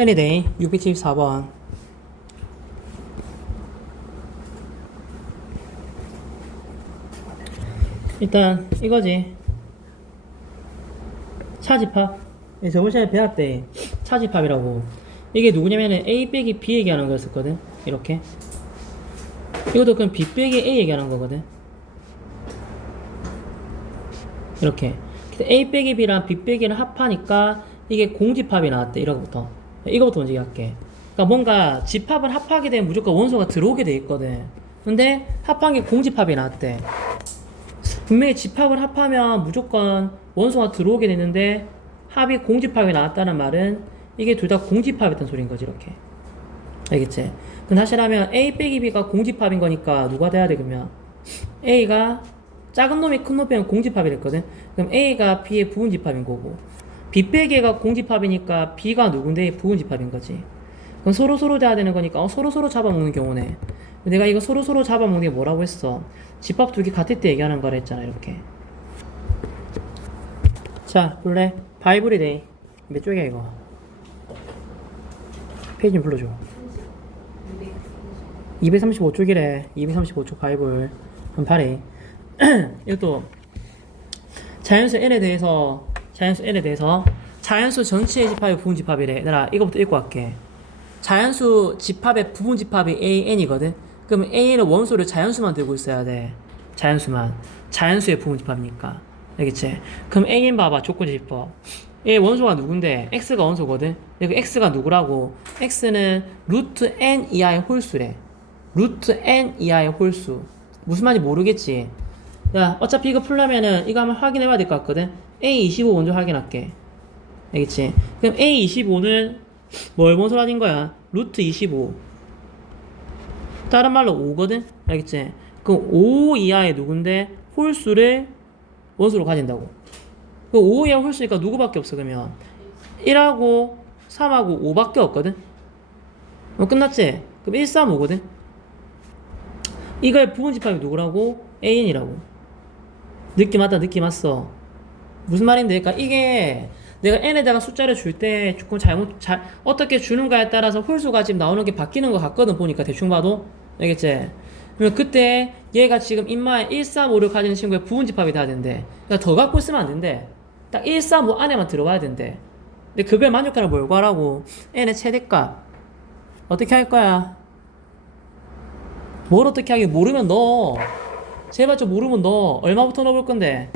세니데이 674번. 일단 이거지. 차집합. 저번 시간에 배웠대. 차집합이라고. 이게 누구냐면은 A 빼기 B 얘기하는 거였었거든. 이렇게. 이것도 그럼 B 빼기 A 얘기하는 거거든. 이렇게. A 빼기 B랑 B 빼기를 합하니까 이게 공집합이 나왔대. 이거부터. 이거부터 먼저 얘기할게. 그러니까 뭔가 집합을 합하게 되면 무조건 원소가 들어오게 돼 있거든. 근데 합한 게 공집합이 나왔대. 분명히 집합을 합하면 무조건 원소가 들어오게 되는데 합이 공집합이 나왔다는 말은 이게 둘 다 공집합이었던 소리인 거지. 이렇게. 알겠지? 그럼 다시 하면 A 빼기 B가 공집합인 거니까 누가 돼야 돼? 그러면 A가 작은 놈이 큰 놈 빼면 공집합이 됐거든. 그럼 A가 B의 부분집합인 거고, B 빼기 A가 공집합이니까 B가 누군데 부분집합인 거지. 그럼 서로 돼야 되는 거니까 서로 잡아먹는 경우네. 내가 이거 서로 잡아먹는 게 뭐라고 했어? 집합 두 개 같을 때 얘기하는 거라 했잖아. 이렇게. 자, 볼래? 바이블이 돼. 몇 쪽이야 이거? 페이지 좀 불러줘. 235쪽이래. 235쪽 바이블. 한번 봐래. 이것도 자연수 N에 대해서 자연수 전체의 집합의 부분집합이래. 얘들아 이거부터 읽고 갈게. 자연수 집합의 부분집합이 AN이거든. 그럼 AN은 원소를 자연수만 들고 있어야 돼. 자연수의 부분집합이니까. 알겠지? 그럼 AN 봐봐. 조건집합. 얘 원소가 누군데? X가 원소거든. 그리고 X가 누구라고? X는 루트 N 이하의 홀수래. 루트 N 이하의 홀수. 무슨 말인지 모르겠지? 야, 어차피 이거 풀려면은 이거 한번 확인해봐야 될 것 같거든. A25 먼저 확인할게. 알겠지? 그럼 A25는 뭘 원소로 가진 거야? 루트 25. 다른 말로 5거든? 알겠지? 그럼 5 이하의 누군데 홀수를 원소로 가진다고. 그럼 5 이하 홀수니까 누구밖에 없어? 그러면 1하고 3하고 5밖에 없거든? 끝났지? 그럼 1, 3, 5거든? 이거의 부분집합이 누구라고? AN이라고. 느낌 왔어. 무슨 말인데? 그러니까 이게 내가 n에다가 숫자를 줄 때 조금 어떻게 주는가에 따라서 홀수가 지금 나오는 게 바뀌는 것 같거든. 보니까 대충 봐도. 알겠지? 그러면 그때 얘가 지금 인마에 1, 3, 5를 가지는 친구의 부분집합이 돼야 된대. 그러니까 더 갖고 있으면 안 된대. 딱 1, 3, 5 안에만 들어와야 된대. 근데 그걸 만족하는 뭘 구하라고? n의 최대값. 어떻게 할 거야? 뭘 어떻게 하게? 모르면 넣어. 제발 좀 모르면 넣어. 얼마부터 넣어볼 건데?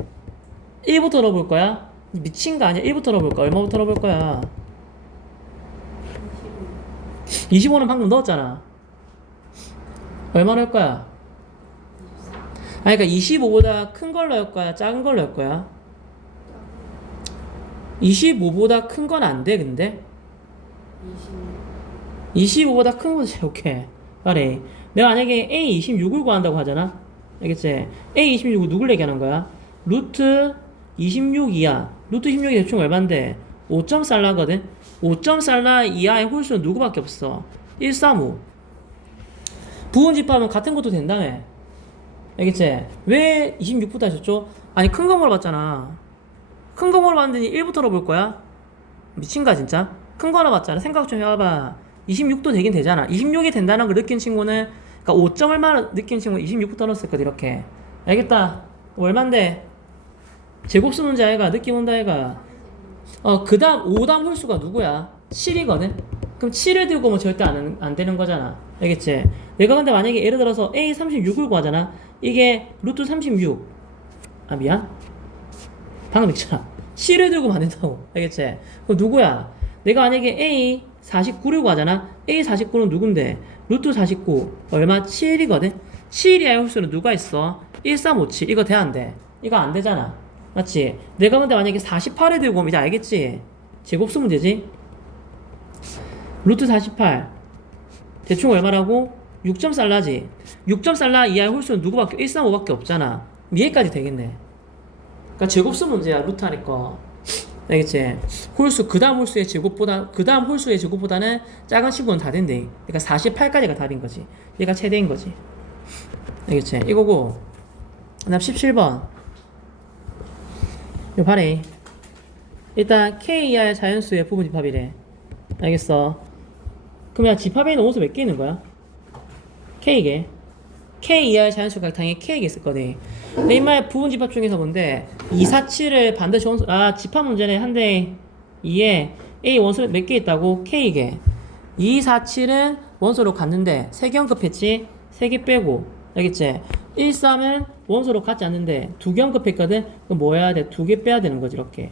1부터 넣어볼 거야? 미친 거 아니야? 1부터 넣어볼 거야? 얼마부터 넣어볼 거야? 25는 방금 넣었잖아. 얼마 넣을 거야? 아니, 그러니까 25보다 큰 걸 넣을 거야? 작은 걸 넣을 거야? 25보다 큰 건 안 돼, 근데? 25보다 큰 거 제일 그래. 내가 만약에 A26을 구한다고 하잖아? 알겠지? A26을 누굴 얘기하는 거야? 루트 26 이하. 루트 26이 대충 얼만데? 5.살라거든? 5.살라 이하의 홀수는 누구밖에 없어? 1, 3, 5. 부분집합은 같은 것도 된다며. 알겠지? 왜 26부터 하셨죠? 아니, 큰 거 물어봤잖아. 큰 거 물어봤는데 1부터 넣어볼 거야? 미친가, 진짜? 큰 거 물어봤잖아. 생각 좀 해봐봐. 26도 되긴 되잖아. 26이 된다는 걸 느낀 친구는, 그러니까 5점 얼마나 느낀 친구는 26부터 넣었을 거야, 이렇게. 알겠다. 얼만데? 제곱수 문제 아이가? 느낌 온다 아이가? 그 다음 5다음 홀수가 누구야? 7이거든? 그럼 7을 들고 오면 절대 안 되는 거잖아. 알겠지? 내가 근데 만약에 예를 들어서 A36을 구하잖아. 이게 루트 36. 아, 미안? 방금 있잖아. 7을 들고 오면 안 된다고. 알겠지? 그럼 누구야? 내가 만약에 A49를 구하잖아. A49는 누군데? 루트 49. 얼마? 7이거든? 7 이하의 홀수는 누가 있어? 1357. 이거 돼, 안 돼? 이거 안 되잖아. 맞지? 내가 근데 만약에 48을 들고 오면 이제 알겠지? 제곱수 문제지? 루트 48 대충 얼마라고? 6.살라지. 6.살라 이하의 홀수는 누구밖에? 135밖에 없잖아. 얘까지 되겠네. 그러니까 제곱수 문제야. 루트 하니까. 알겠지? 홀수 그 다음 홀수의 제곱보다는 작은 친구는 다 된대. 그러니까 48까지가 답인 거지. 얘가 최대인 거지. 알겠지? 이거고. 그다음 17번. 이거 봐래. 일단 K 이하의 자연수의 부분집합이래. 알겠어. 그러면 집합에 있는 원소 몇 개 있는 거야? K개. K 이하의 자연수가 당연히 K개 있을 거네. 근데 이마의 부분 집합 중에서 뭔데 2, 4, 7을 반드시 원소 집합 문제네. 한 대 2에 A 원소 몇 개 있다고? K개. 2, 4, 7은 원소로 갔는데 3개 언급했지? 3개 빼고 알겠지? 1, 3은 원소로 같지 않는데 2개 언급했거든? 그럼 뭐 해야 돼? 2개 빼야 되는 거지 이렇게.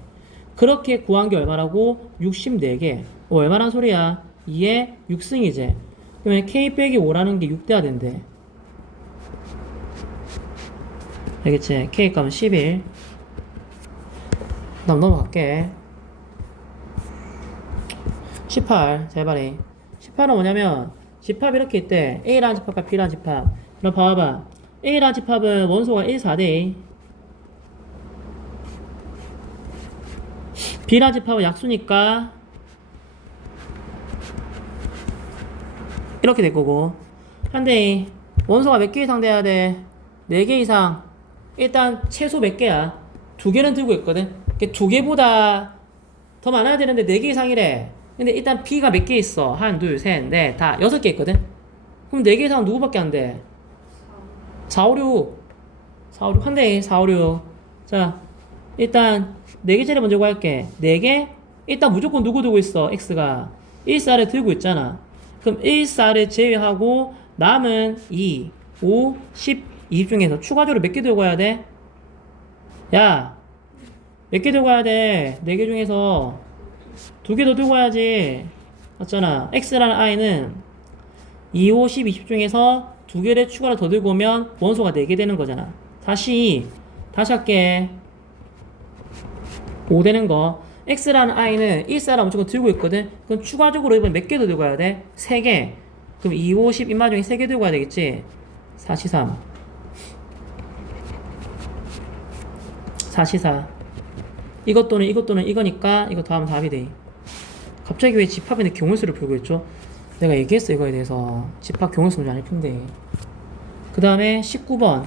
그렇게 구한 게 얼마라고? 64개. 얼마란 소리야? 2에 6승이지. 그러면 K 빼기 5라는 게 6대야 된대. 알겠지? K 값은 11. 다음 넘어갈게. 18. 잘 봐라. 18은 뭐냐면 집합 이렇게 있대. A라는 집합과 B라는 집합. 그럼 봐봐. A라는 집합은 원소가 1, 4대. B라는 집합은 약수니까 이렇게 될 거고. 한데 원소가 몇 개 이상 돼야 돼? 4개 이상. 일단 최소 몇 개야? 2개는 들고 있거든. 2개보다 더 많아야 되는데 4개 이상이래. 근데 일단 B가 몇 개 있어? 1, 2, 3, 4, 다 6개 있거든. 그럼 4개 이상은 누구밖에 안 돼? 4, 5, 6. 4, 5, 6. 한대 4, 5, 6. 자, 일단 4개짜리 먼저 구할게. 4개? 일단 무조건 누구 두고 있어? X가 1, 4를 들고 있잖아. 그럼 1, 4를 제외하고 남은 2, 5, 10, 20 중에서 추가적으로 몇 개 들고 가야 돼? 야, 몇 개 들고 가야 돼? 4개 중에서 2개 더 들고 가야지. 맞잖아. X라는 I는 2, 5, 10, 20 중에서 2개를 추가로 더 들고 오면 원소가 4개 되는 거잖아. 다시 할게. 5 되는 거. X라는 I는 1, 4를 무조건 들고 있거든. 그럼 추가적으로 이번 몇 개 더 들고 가야 돼? 3개. 그럼 2, 5, 10 인마 중에 3개 들고 가야 되겠지? 4, 3. 4, 4. 이것 또는 이거니까 이거 더하면 답이 돼. 갑자기 왜 집합인데 경우수를 풀고 있죠? 내가 얘기했어 이거에 대해서. 집합 경우수 문제 안 푼대. 그 다음에 19번.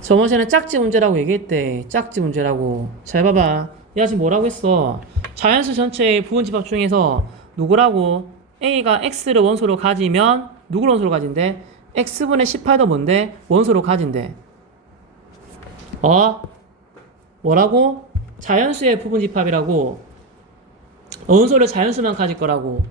저번에는 짝지 문제라고 얘기했대. 짝지 문제라고. 잘 봐봐. 야 지금 뭐라고 했어? 자연수 전체의 부분 집합 중에서 누구라고? A가 X를 원소로 가지면 누구를 원소로 가진대? X분의 18도 뭔데? 원소로 가진대. 뭐라고? 자연수의 부분 집합이라고. 원소를 자연수만 가질 거라고.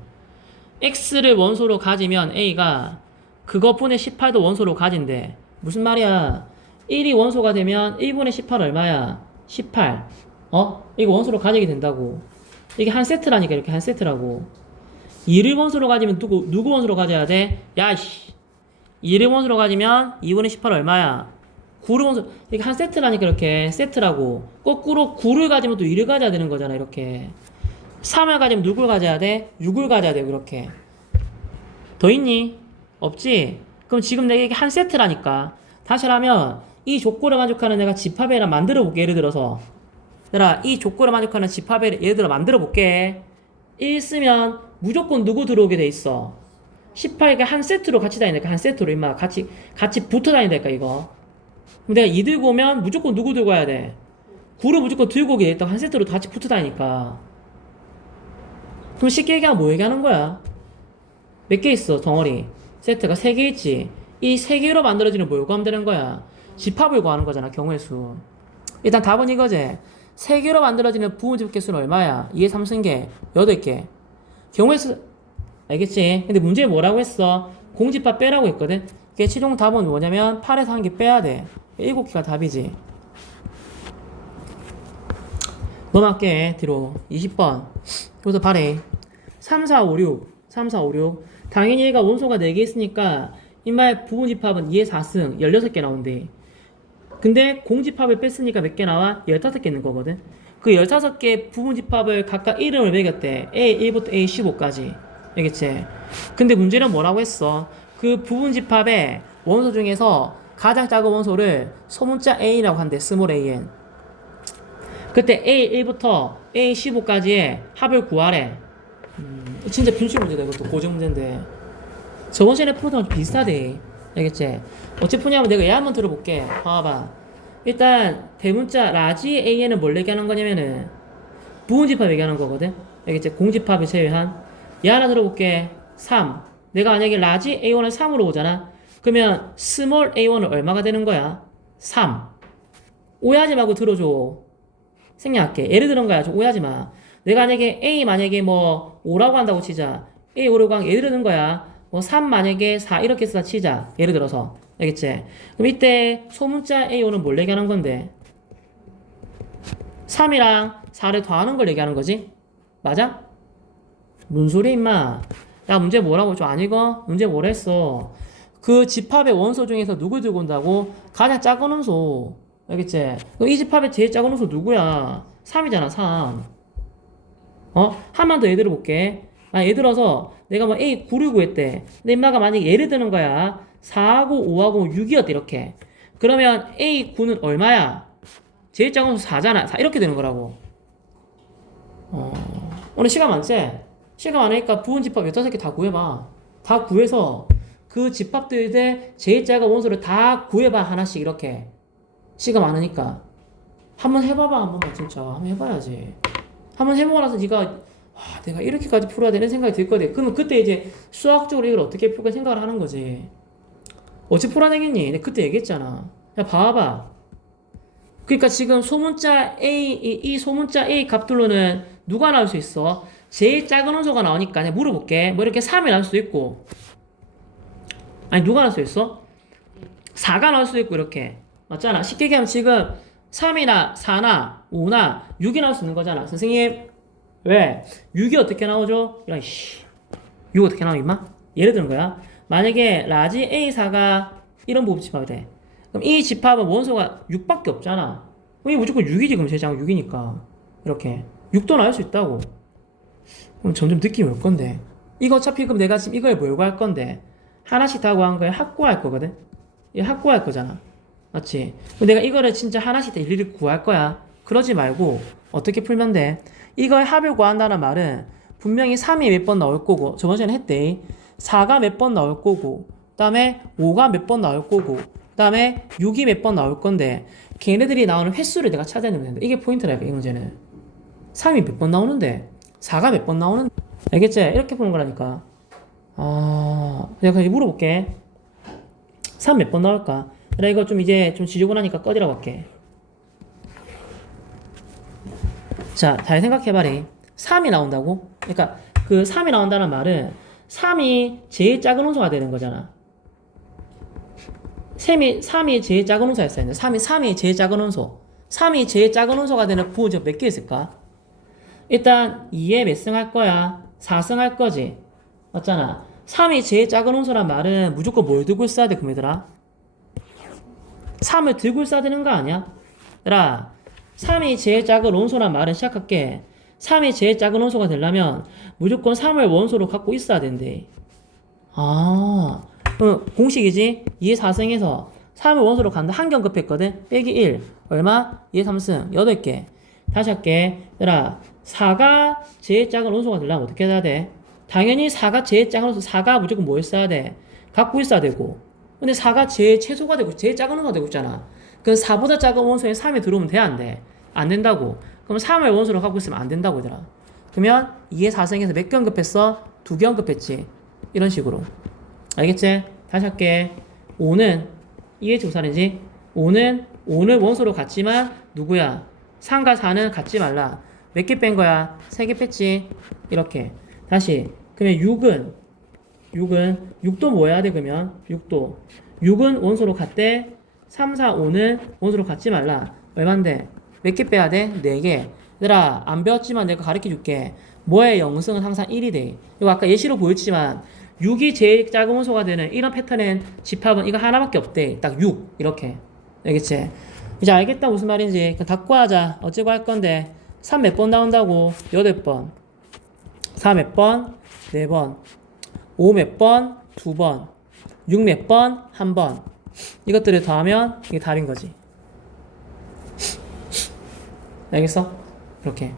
X를 원소로 가지면 A가 그것분의 18도 원소로 가진대. 무슨 말이야? 1이 원소가 되면 1분의 18 얼마야? 18. 이거 원소로 가지게 된다고. 이게 한 세트라니까. 이렇게 한 세트라고. 2를 원소로 가지면 누구 원소로 가져야 돼? 야씨. 2를 원소로 가지면 2분의 18 얼마야? 9를 원소로. 이게 한 세트라니까. 이렇게 세트라고. 거꾸로 9를 가지면 또 2를 가져야 되는 거잖아. 이렇게. 3을 가지면 누굴 가져야 돼? 6을 가져야 돼. 이렇게. 더 있니? 없지? 그럼 지금 내가 이게 한 세트라니까. 다시 하면 이 조건을 만족하는 내가 집합을 만들어 볼게. 예를 들어서 얘들아 이 조건을 만족하는 집합을 예를 들어 만들어 볼게. 1 쓰면 무조건 누구 들어오게 돼 있어? 18가 한 세트로 같이 다니니까. 한 세트로 임마 같이 붙어 다닌다니까 이거. 그럼 내가 2 들고 오면 무조건 누구 들고 와야 돼? 9를 무조건 들고 오게 돼 있다. 한 세트로 같이 붙어 다니니까. 그럼 쉽게 얘기하면 뭐 얘기하는 거야? 몇 개 있어 덩어리? 세트가 3개 있지. 이 3개로 만들어지는 뭘 구하면 되는 거야? 집합을 구하는 거잖아. 경우의 수. 일단 답은 이거지. 3개로 만들어지는 부분 집합 개수는 얼마야? 2의 3승계 8개. 경우의 수 알겠지? 근데 문제에 뭐라고 했어? 공집합 빼라고 했거든. 그게 최종 답은 뭐냐면 8에서 1개 빼야 돼. 7개가 답이지. 넘어갈게. 뒤로 20번. 여기서 발해. 3, 4, 5, 6. 3, 4, 5, 6. 당연히 얘가 원소가 4개 있으니까 인마의 부분 집합은 2의 4승 16개 나온대. 근데 공집합을 뺐으니까 몇 개 나와? 15개 있는 거거든. 그 15개 부분 집합을 각각 이름을 매겼대. A1부터 A15까지. 알겠지? 근데 문제는 뭐라고 했어? 그 부분 집합의 원소 중에서 가장 작은 원소를 소문자 A라고 한대. 스몰 an. 그때 A1부터 A15까지의 합을 구하래. 진짜 빈출 문제다. 이것도 고정 문제인데. 저번 시간에 풀었던 거랑 비슷하대. 알겠지? 어찌 푸냐면 내가 얘 한번 들어볼게. 봐봐. 일단 대문자 라지 A에는 뭘 얘기하는 거냐면은 부분집합 얘기하는 거거든. 알겠지? 공집합을 제외한. 얘 하나 들어볼게. 3. 내가 만약에 라지 A1을 3으로 오잖아. 그러면 스몰 A1은 얼마가 되는 거야? 3. 오해하지 말고 들어줘. 생략할게. 예를 들은 거야. 좀 오해하지 마. 내가 만약에 A 만약에 뭐 5라고 한다고 치자. A 5라고 한 예를 드는 거야. 뭐 3 만약에 4 이렇게 써서 치자. 예를 들어서. 알겠지? 그럼 이때 소문자 A5는 뭘 얘기하는 건데? 3이랑 4를 더하는 걸 얘기하는 거지? 맞아? 뭔 소리 임마? 야 문제 뭐라고 좀 안 읽어? 문제 뭐라 했어? 그 집합의 원소 중에서 누굴 들고 온다고? 가장 작은 원소. 알겠지? 그럼 이 집합의 제일 작은 원소 누구야? 3이잖아 3. 한 번 더 예를 들어볼게. 예를 들어서 내가 뭐 A 9를 구했대. 근데 임마가 만약에 예를 드는 거야. 4하고 5하고 6이었대 이렇게. 그러면 A 9는 얼마야? 제일 작은 원소 4잖아. 4 이렇게 되는 거라고. 오늘 시간 많지? 시간 많으니까 부분 집합 15개 다 구해봐. 다 구해서 그 집합들의 제일 작은 원소를 다 구해봐 하나씩 이렇게. 시간 많으니까. 한번 해봐봐 한 번만 진짜. 한번 해봐야지. 한번 해보고 나서 네가 내가 이렇게까지 풀어야 되는 생각이 들 거든. 그러면 그때 이제 수학적으로 이걸 어떻게 풀까 생각을 하는 거지. 어찌 풀어내겠니? 내가 그때 얘기했잖아. 야 봐봐. 그러니까 지금 소문자 A 이 소문자 A 값들로는 누가 나올 수 있어? 제일 작은 원소가 나오니까 내가 물어볼게. 뭐 이렇게 3이 나올 수도 있고. 아니 누가 나올 수 있어? 4가 나올 수도 있고 이렇게. 맞잖아. 쉽게 얘기하면 지금 3이나 4나 5나 6이 나올 수 있는 거잖아. 선생님 왜? 6이 어떻게 나오죠? 이런 6 어떻게 나와 임마? 예를 드는 거야. 만약에 라지 A4가 이런 부분 집합이 돼. 그럼 이 집합은 원소가 6밖에 없잖아. 그럼 이 무조건 6이지. 그럼 제장 6이니까 이렇게 6도 나올 수 있다고. 그럼 점점 느낌이 올 건데 이거 어차피 그럼 내가 지금 이걸 뭘 구할 건데 하나씩 다 구한 거에 확구할 거거든. 이거 확구할 거잖아. 맞지? 내가 이거를 진짜 하나씩 다 일일이 구할 거야. 그러지 말고 어떻게 풀면 돼? 이걸 합을 구한다는 말은 분명히 3이 몇 번 나올 거고 저번 시간에 했대. 4가 몇 번 나올 거고 그 다음에 5가 몇 번 나올 거고 그 다음에 6이 몇 번 나올 건데 걔네들이 나오는 횟수를 내가 찾아내면 된다. 이게 포인트라니까 이 문제는. 3이 몇 번 나오는데 4가 몇 번 나오는데 알겠지? 이렇게 푸는 거라니까. 내가 이제 물어볼게. 3 몇 번 나올까? 그래 이거 좀 이제 좀 지저분하니까 꺼지라고 할게. 자, 잘 생각해봐라. 3이 나온다고? 그러니까 그 3이 나온다는 말은 3이 제일 작은 원소가 되는 거잖아. 3이 제일 작은 원소였어야 했는데 3이 제일 작은 원소. 3이 제일 작은 원소가 되는 부호적 몇 개 있을까? 일단 2에 몇 승 할 거야? 4승 할 거지. 맞잖아. 3이 제일 작은 원소란 말은 무조건 뭘 들고 있어야 돼, 그럼 얘들아? 3을 들고 있어야 되는 거 아니야? 얘들아, 3이 제일 작은 원소란 말은 시작할게. 3이 제일 작은 원소가 되려면 무조건 3을 원소로 갖고 있어야 된대. 공식이지? 2의 4승에서 3을 원소로 간다. 한 경 급했거든? 빼기 1. 얼마? 2의 3승. 8개. 다시 할게. 얘들아, 4가 제일 작은 원소가 되려면 어떻게 해야 돼? 당연히 4가 제일 작은 원소, 4가 무조건 뭐 있어야 돼? 갖고 있어야 되고. 근데 4가 제일 최소가 되고, 제일 작은 원소가 되고 있잖아. 그럼 4보다 작은 원소에 3이 들어오면 돼, 안 돼? 안 된다고. 그럼 3을 원소로 갖고 있으면 안 된다고, 얘들아. 그러면 2의 4승에서 몇 경 급했어? 2경 급했지. 이런 식으로. 알겠지? 다시 할게. 5는 2의 조살이지? 5는 원소로 갖지만 누구야? 3과 4는 갖지 말라. 몇 개 뺀 거야? 3개 뺐지? 이렇게. 다시. 그러면 6도 뭐 해야 돼, 그러면? 6은 원소로 갖대. 3, 4, 5는 원소로 갖지 말라. 얼만데? 몇 개 빼야 돼? 4개. 얘들아, 안 배웠지만 내가 가르쳐 줄게. 뭐의 영승은 항상 1이 돼. 이거 아까 예시로 보였지만 6이 제일 작은 원소가 되는 이런 패턴의 집합은 이거 하나밖에 없대. 딱 6. 이렇게. 알겠지? 이제 알겠다 무슨 말인지. 그럼 다 구하자. 어찌고 할 건데 3 몇 번 나온다고? 8번. 4 몇 번? 4번. 5 몇 번? 2번. 6 몇 번? 1번. 이것들을 더하면 이게 답인 거지. 알겠어? 이렇게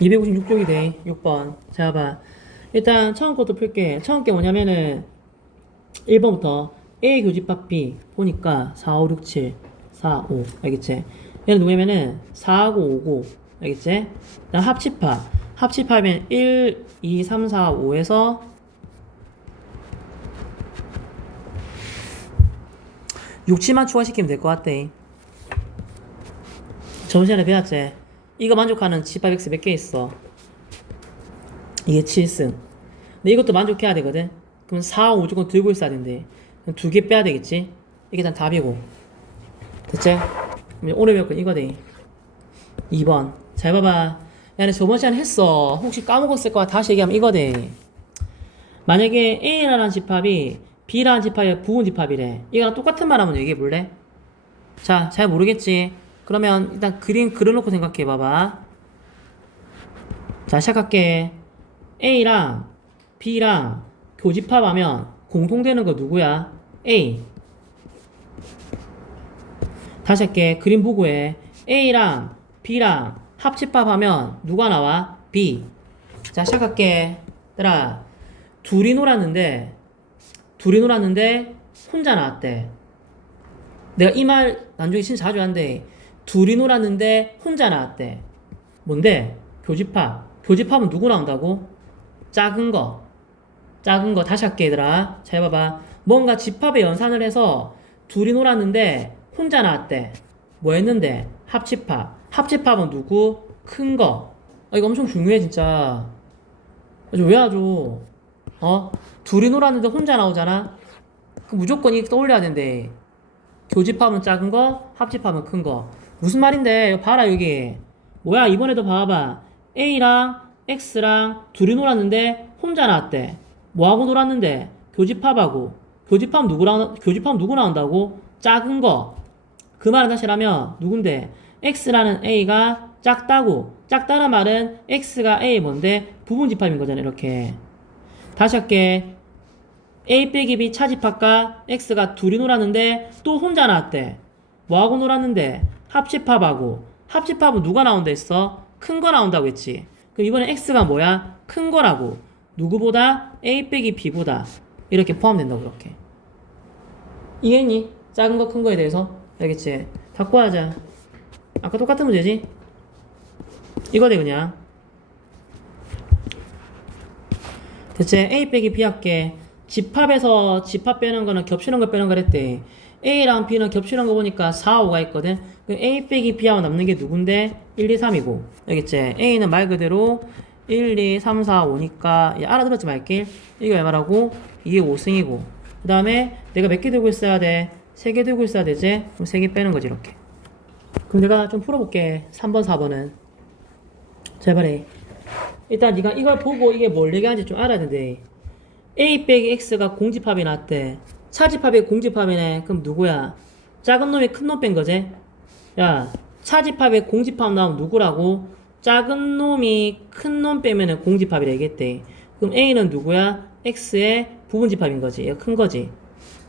256쪽이 돼. 6번. 자, 봐. 일단 처음 것도 풀게. 처음 게 뭐냐면은 1번부터 A 교집합 B 보니까 4, 5, 6, 7, 4, 5 알겠지? 얘는 누구냐면은 4하고 5고 알겠지? 그다음 합집합이면 1, 2, 3, 4, 5에서 6, 7만 추가시키면 될 것 같대. 저번 시간에 배웠지? 이거 만족하는 집합 X 몇 개 있어? 이게 7승. 근데 이것도 만족해야 되거든? 그럼 4, 5 무조건 들고 있어야 된대. 그럼 2개 빼야 되겠지? 이게 단 답이고. 됐지? 오늘 배울 건 이거대. 2번. 잘 봐봐. 야, 내 저번 시간에 했어. 혹시 까먹었을 거야. 다시 얘기하면 이거대. 만약에 A라는 집합이 B라는 집합의 부분 집합이래. 이거랑 똑같은 말 한번 얘기해 볼래? 자, 잘 모르겠지? 그러면 일단 그림 그려놓고 생각해 봐봐. 자, 시작할게. A랑 B랑 교집합하면 공통되는 거 누구야? A. 다시 할게. 그림 보고 해. A랑 B랑 합집합하면 누가 나와? B. 자, 시작할게. 얘들아, 둘이 놀았는데 혼자 나왔대. 내가 이 말 나중에 진짜 자주 하는데 둘이 놀았는데 혼자 나왔대. 뭔데? 교집합. 교집합은 누구 나온다고? 작은 거. 다시 할게 얘들아. 잘 봐봐. 뭔가 집합에 연산을 해서 둘이 놀았는데 혼자 나왔대. 뭐 했는데? 합집합은 누구? 큰 거. 이거 엄청 중요해 진짜. 왜 하죠? 둘이 놀았는데 혼자 나오잖아? 그럼 무조건 이거 떠올려야 된대. 교집합은 작은 거, 합집합은 큰 거. 무슨 말인데? 이거 봐라 여기. 뭐야 이번에도 봐봐. A랑 X랑 둘이 놀았는데 혼자 나왔대. 뭐하고 놀았는데? 교집합하고. 교집합 누구 나온다고? 작은 거. 그 말은 다시 하면 누군데? X라는 A가 작다고. 작다는 말은 X가 A 뭔데? 부분집합인 거잖아 이렇게. 다시 할게. A 빼기 B 차집합과 X가 둘이 놀았는데 또 혼자 나왔대. 뭐하고 놀았는데? 합집합하고. 합집합은 누가 나온다 했어? 큰 거 나온다고 했지. 그럼 이번에 X가 뭐야? 큰 거라고. 누구보다? A 빼기 B보다. 이렇게 포함된다고 이렇게. 이해했니? 작은 거 큰 거에 대해서? 알겠지? 바꿔 하자. 아까 똑같은 문제지? 이거네 그냥. 대체 A 빼기 B 할게. 집합에서 집합 빼는 거는 겹치는 거 빼는 거 했대. A랑 B는 겹치는 거 보니까 4, 5가 있거든. 그럼 A 빼기 B하고 남는 게 누군데? 1, 2, 3이고. 알겠지? A는 말 그대로 1, 2, 3, 4, 5니까 알아들었지 말게. 이거 얼마라고? 이게 5승이고. 그 다음에 내가 몇 개 들고 있어야 돼? 3개 들고 있어야 되지? 그럼 3개 빼는 거지 이렇게. 그럼 내가 좀 풀어볼게. 3번, 4번은. 잘 봐래. 일단 네가 이걸 보고 이게 뭘 얘기하는지 좀 알아야 된대. A 빼기 X가 공집합이 났대. 차집합이 공집합이네. 그럼 누구야? 작은 놈이 큰 놈 뺀 거지? 야, 차집합에 공집합 나오면 누구라고? 작은 놈이 큰 놈 빼면은 공집합이 되겠대. 그럼 A는 누구야? X의 부분집합인 거지. 얘가 큰 거지.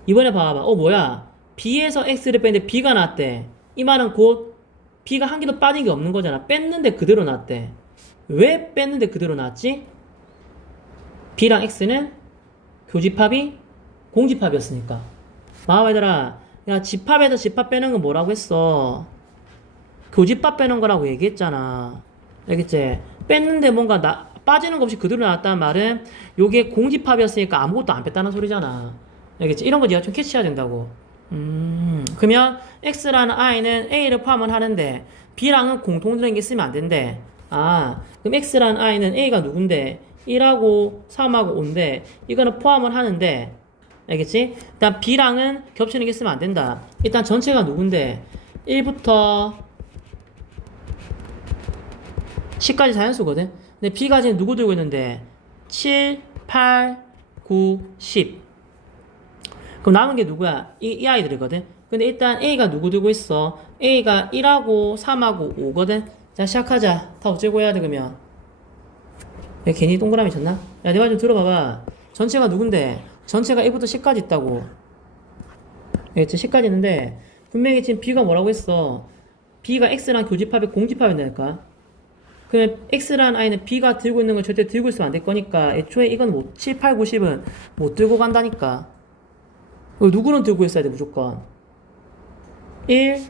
이번에 봐봐. 뭐야? B에서 X를 뺐는데 B가 났대. 이 말은 곧 B가 한 개도 빠진 게 없는 거잖아. 뺐는데 그대로 났대. 왜 뺐는데 그대로 났지? B랑 X는 교집합이 공집합이었으니까. 봐봐 얘들아. 야, 집합에서 집합 빼는 건 뭐라고 했어? 교집합 빼는 거라고 얘기했잖아. 알겠지? 뺐는데 뭔가 빠지는 거 없이 그대로 나왔다는 말은 요게 공집합이었으니까 아무것도 안 뺐다는 소리잖아. 알겠지? 이런 거 네가 좀 캐치해야 된다고. 그러면 X라는 I는 A를 포함을 하는데 B랑은 공통되는 게 있으면 안 된대. 그럼 X라는 I는 A가 누군데? 1하고 3하고 5인데 이거는 포함을 하는데 알겠지? 일단 B랑은 겹치는 게 있으면 안 된다. 일단 전체가 누군데? 1부터 10까지 자연수거든? 근데 B가 지금 누구 들고 있는데? 7, 8, 9, 10. 그럼 남은 게 누구야? 이 아이들이거든? 근데 일단 A가 누구 들고 있어? A가 1하고 3하고 5거든? 자, 시작하자. 다 어쩌고 해야 돼, 그러면? 야, 괜히 동그라미 쳤나? 야, 내 말 좀 들어봐봐. 전체가 누군데? 전체가 1부터 10까지 있다고. 알겠지? 10까지 있는데, 분명히 지금 B가 뭐라고 했어? B가 X랑 교집합이 공집합이라니까? 그러면 X라는 I는 B가 들고 있는 걸 절대 들고 있으면 안 될 거니까, 애초에 이건 7, 8, 9, 10은 못 들고 간다니까. 누구는 들고 있어야 돼 무조건. 1,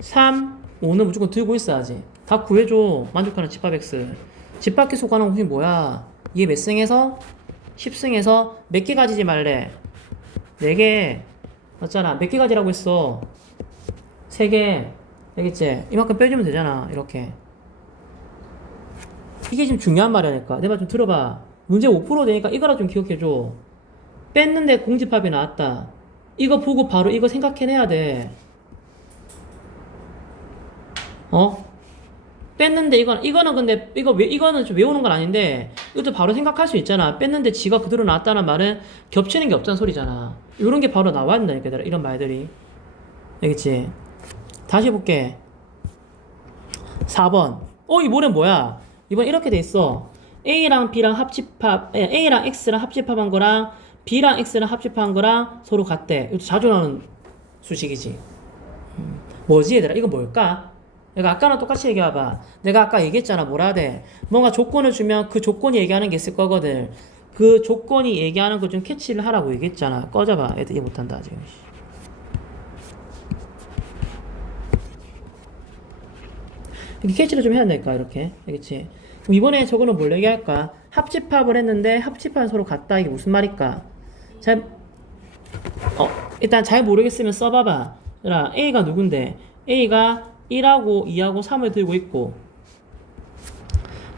3, 5는 무조건 들고 있어야지. 다 구해줘. 만족하는 집합 X. 집합계수 관한 공식 뭐야? 이게 몇 승에서? 10승에서 몇 개 가지지 말래? 4개. 맞잖아. 몇 개 가지라고 했어? 3개. 알겠지? 이만큼 빼주면 되잖아. 이렇게. 이게 지금 중요한 말이라니까. 내 말 좀 들어봐. 문제 5% 되니까 이거라 좀 기억해줘. 뺐는데 공집합이 나왔다. 이거 보고 바로 이거 생각해내야 돼. 뺐는데 이거는 근데 이거는 좀 외우는 건 아닌데 이것도 바로 생각할 수 있잖아. 뺐는데 지가 그대로 나왔다는 말은 겹치는 게 없다는 소리잖아. 이런 게 바로 나와야 된다니까 이런 말들이. 알겠지? 다시 볼게. 4번. 이 모레 뭐야? 이번 이렇게 돼 있어. A랑 B랑 A랑 X랑 합집합한 거랑 B랑 X랑 합집한 거랑 서로 같대. 이것도 자주 나오는 수식이지. 뭐지 얘들아? 이거 뭘까? 내가 아까랑 똑같이 얘기해봐. 내가 아까 얘기했잖아. 뭐라 돼? 뭔가 조건을 주면 그 조건이 얘기하는 게 있을 거거든. 그 조건이 얘기하는 거 좀 캐치를 하라고 얘기했잖아. 꺼져봐. 애들 이해 못한다 지금. 이렇게 캐치를 좀 해야 된다니까. 이렇게. 알겠지? 그럼 이번에 저거는 뭘 얘기할까? 합집합을 했는데 합집합은 서로 같다. 이게 무슨 말일까? 일단 잘 모르겠으면 써봐봐. A가 누군데? A가 1하고 2하고 3을 들고 있고,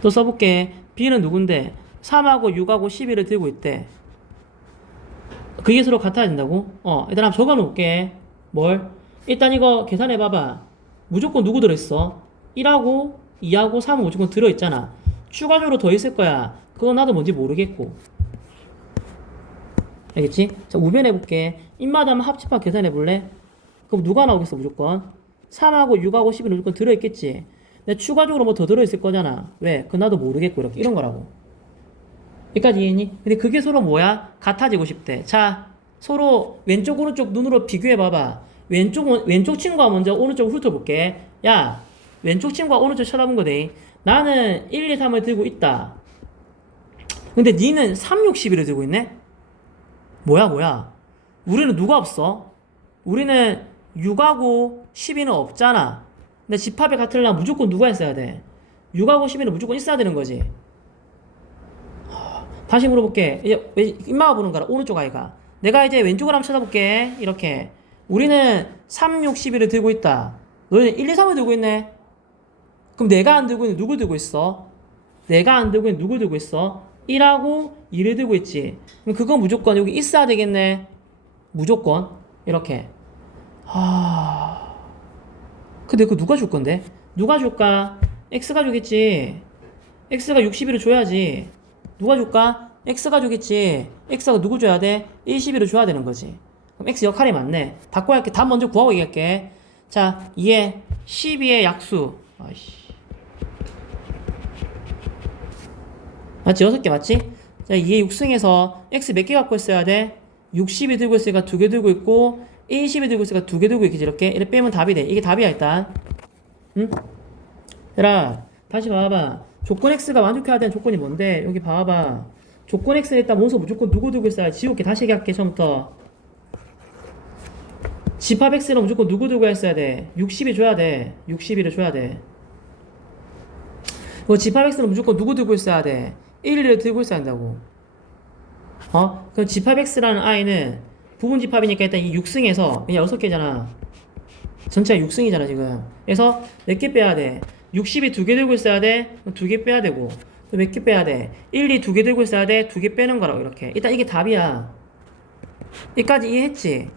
또 써볼게. B는 누군데? 3하고 6하고 11을 들고 있대. 그게 서로 같아야 된다고? 일단 한번 적어놓을게. 뭘? 일단 이거 계산해봐봐. 무조건 누구 들어있어? 1하고 2하고 3은 무조건 들어있잖아. 추가적으로 더 있을 거야. 그건 나도 뭔지 모르겠고. 알겠지? 자, 우변해볼게. 입마다 한번 합집합 계산해볼래? 그럼 누가 나오겠어 무조건? 3하고 6하고 10은 무조건 들어있겠지. 근데 추가적으로 뭐 더 들어있을 거잖아. 왜? 그건 나도 모르겠고. 이렇게 이런 거라고. 여기까지 이해했니? 근데 그게 서로 뭐야? 같아지고 싶대. 자, 서로 왼쪽 오른쪽 눈으로 비교해봐봐. 왼쪽 친구가 먼저 오른쪽으로 훑어볼게. 야, 왼쪽 친구가 오른쪽 쳐다본 거대. 나는 1, 2, 3을 들고 있다. 근데 니는 3, 6, 11을 들고 있네? 뭐야? 우리는 누가 없어? 우리는 6하고 12는 없잖아. 근데 집합이 같으려면 무조건 누가 있어야 돼? 6하고 12는 무조건 있어야 되는 거지. 다시 물어볼게. 이제 임마가 보는 거라. 오른쪽 아이가. 내가 이제 왼쪽을 한번 찾아볼게. 이렇게. 우리는 3, 6, 11을 들고 있다. 너희는 1, 2, 3을 들고 있네. 그럼 내가 안 들고 있는 누굴 들고 있어? 내가 안 들고 있는 누굴 들고 있어? 1하고 2를 들고 있지. 그럼 그건 무조건 여기 있어야 되겠네. 무조건. 이렇게. 근데 그거 누가 줄 건데? 누가 줄까? X가 주겠지. X가 60일을 줘야지. 누가 줄까? X가 주겠지. X가 누구 줘야 돼? 1, 11을 줘야 되는 거지. 그럼 X 역할이 맞네. 바꿔야 할게. 답 먼저 구하고 얘기할게. 자, 2에 12의 약수. 맞지? 6개 맞지? 자, 2의 6승에서 X 몇 개 갖고 있어야 돼? 60이 들고 있으니까 2개 들고 있고 10이 들고 있으니까 2개 들고 있겠지. 이렇게 빼면 답이 돼. 이게 답이야 일단. 응? 얘들아 다시 봐봐. 조건 X가 만족해야 되는 조건이 뭔데? 여기 봐봐. 조건 X는 일단 원소 무조건 누구 들고 있어야 지울게. 다시 얘기할게. 처음부터. 집합 X는 무조건 누구 들고 있어야 돼? 60이 줘야 돼. 60이를 줘야 돼. 집합 X는 무조건 누구 들고 있어야 돼? 1을 들고 있어야 한다고. 그럼 집합 X라는 I는 부분 집합이니까 일단 이 6승에서 그냥 6개잖아. 전체가 6승이잖아 지금. 그래서 몇 개 빼야 돼? 60이 2개 들고 있어야 돼? 2개 빼야 되고. 또 몇 개 빼야 돼? 1, 2 2개 들고 있어야 돼? 2개 빼는 거라고. 이렇게. 일단 이게 답이야. 여기까지 이해했지?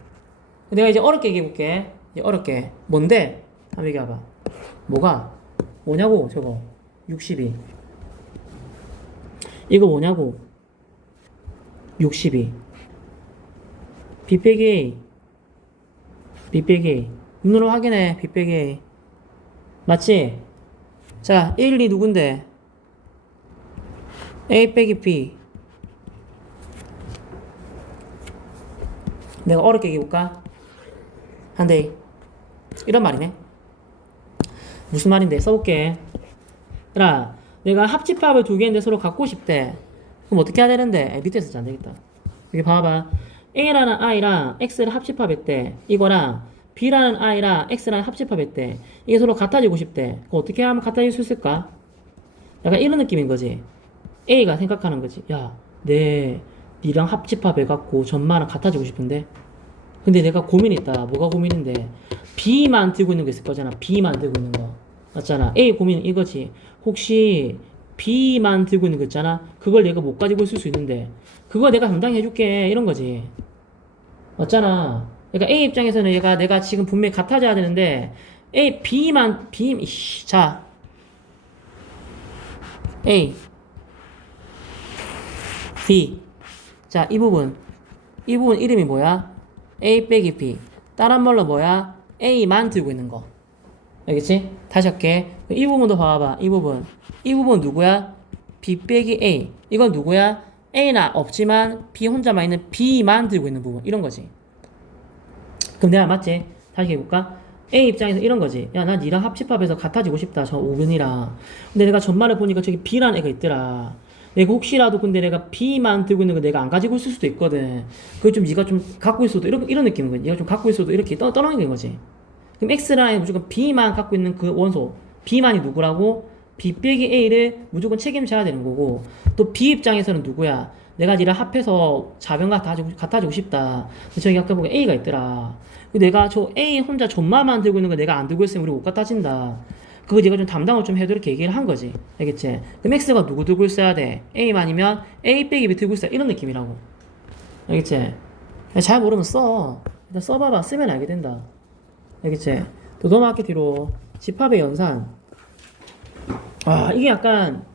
내가 이제 어렵게 얘기해볼게. 이제 어렵게. 뭔데? 한번 얘기해봐. 뭐냐고 저거 62. 이거 뭐냐고 62. B 빼기 A. B 빼기 A. 눈으로 확인해. B 빼기 A. 맞지? 자, 1, 2 누군데? A 빼기 B. 내가 어렵게 얘기해볼까? 한데 이런 말이네. 무슨 말인데? 써볼게. 얘들아, 내가 합집합을 2개인데 서로 갖고 싶대. 그럼 어떻게 해야 되는데? 밑에서 안 되겠다. 여기 봐봐. A라는 I랑 X를 합집합했대. 이거랑 B라는 I랑 X랑 합집합했대. 이게 서로 같아지고 싶대. 그거 어떻게 하면 같아질 수 있을까? 약간 이런 느낌인 거지. A가 생각하는 거지. 야, 니랑 합집합해갖고 전마랑 같아지고 싶은데? 근데 내가 고민이 있다. 뭐가 고민인데? B만 들고 있는 거 있을 거잖아. B만 들고 있는 거. 맞잖아. A 고민은 이거지. 혹시 B만 들고 있는 거 있잖아. 그걸 내가 못 가지고 있을 수 있는데. 그거 내가 담당해줄게. 이런 거지. 맞잖아. 그러니까 A 입장에서는 내가 지금 분명히 같아져야 되는데, 자, A, B. 자, 이 부분 이름이 뭐야? A 빼기 B. 다른 말로 뭐야? A만 들고 있는 거. 알겠지? 다시 할게. 이 부분도 봐봐. 이 부분 누구야? B 빼기 A. 이건 누구야? A나 없지만 B 혼자만 있는 B만 들고 있는 부분. 이런 거지. 그럼 내가 맞지? 다시 해볼까? A 입장에서 이런 거지. 야, 난 니랑 합집합해서 같아지고 싶다. 저 5번이랑. 근데 내가 전말에 보니까 저기 B라는 애가 있더라. 내가 혹시라도 근데 내가 B만 들고 있는 거 내가 안 가지고 있을 수도 있거든. 그걸 좀 니가 좀 갖고 있어도 이런 느낌인 거지. 니가 좀 갖고 있어도 이렇게 떠넘기는 거지. 그럼 X라는 무조건 B만 갖고 있는 그 원소. B만이 누구라고? B 빼기 A를 무조건 책임져야 되는 거고. 또 B 입장에서는 누구야? 내가 니랑 합해서 자변과 같아지고 싶다. 저기 아까 보면 A가 있더라. 내가 저 A 혼자 존마만 들고 있는 거 내가 안 들고 있으면 우리 못 같아진다. 그거 네가 좀 담당을 좀 해도 이렇게 얘기를 한 거지. 알겠지? 그럼 X가 누구 들고 있어야 돼? A만이면 A 빼기 B 들고 있어야 이런 느낌이라고. 알겠지? 잘 모르면 써. 일단 써봐봐. 쓰면 알게 된다. 알겠지? 또 넘어갈게 뒤로. 집합의 연산. 아, 이게 약간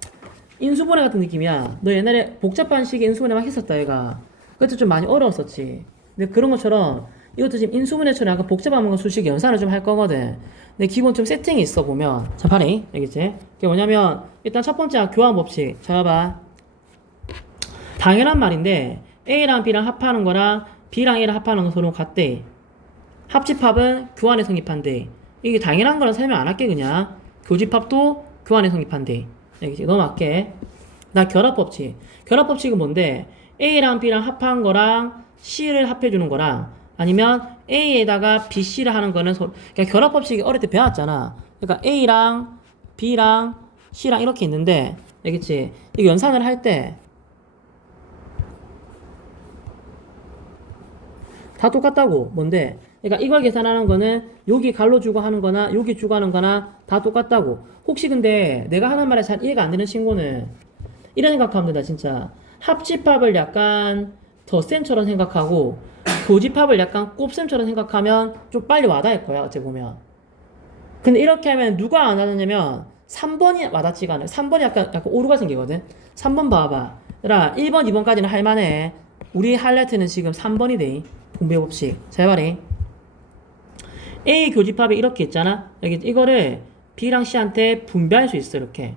인수분해 같은 느낌이야. 너 옛날에 복잡한 식의 인수분해 막 했었다, 얘가. 그것도 좀 많이 어려웠었지. 근데 그런 것처럼 이것도 지금 인수분해처럼 약간 복잡한 수식 연산을 좀 할 거거든. 근데 기본 좀 세팅이 있어 보면. 자, 봐라. 알겠지? 그게 뭐냐면 일단 첫 번째 교환 법칙. 자, 봐봐. 당연한 말인데 A랑 B랑 합하는 거랑 B랑 A랑 합하는 건 서로 같대. 합집합은 교환에 성립한대. 이게 당연한 거라 설명 안 할게 그냥. 교집합도 교환에 성립한대. 알겠지? 넘어갈게. 나 결합법칙. 결합법칙은 뭔데? A랑 B랑 합한 거랑 C를 합해주는 거랑 아니면 A에다가 B, C를 하는 거는 그러니까 결합법칙이 어릴 때 배웠잖아. 그러니까 A랑 B랑 C랑 이렇게 있는데 알겠지? 이거 연산을 할 때 다 똑같다고. 뭔데? 그러니까 이걸 계산하는 거는 여기 갈로 주고 하는 거나 여기 주고 하는 거나 다 똑같다고. 혹시 근데 내가 하는 말에 잘 이해가 안 되는 친구는 이런 생각하면 된다 진짜. 합집합을 약간 덧셈처럼 생각하고 교집합을 약간 곱셈처럼 생각하면 좀 빨리 와닿을 거야 어째 보면. 근데 이렇게 하면 누가 안 와닿냐면 3번이 와닿지가 않아요. 3번이 약간 오류가 생기거든. 3번 봐봐. 얘들아 1번 2번까지는 할만해. 우리 하이라이트는 지금 3번이 돼. 분배 법칙. 잘 봐라. A 교집합이 이렇게 있잖아. 여기 이거를 B랑 C한테 분배할 수 있어 이렇게.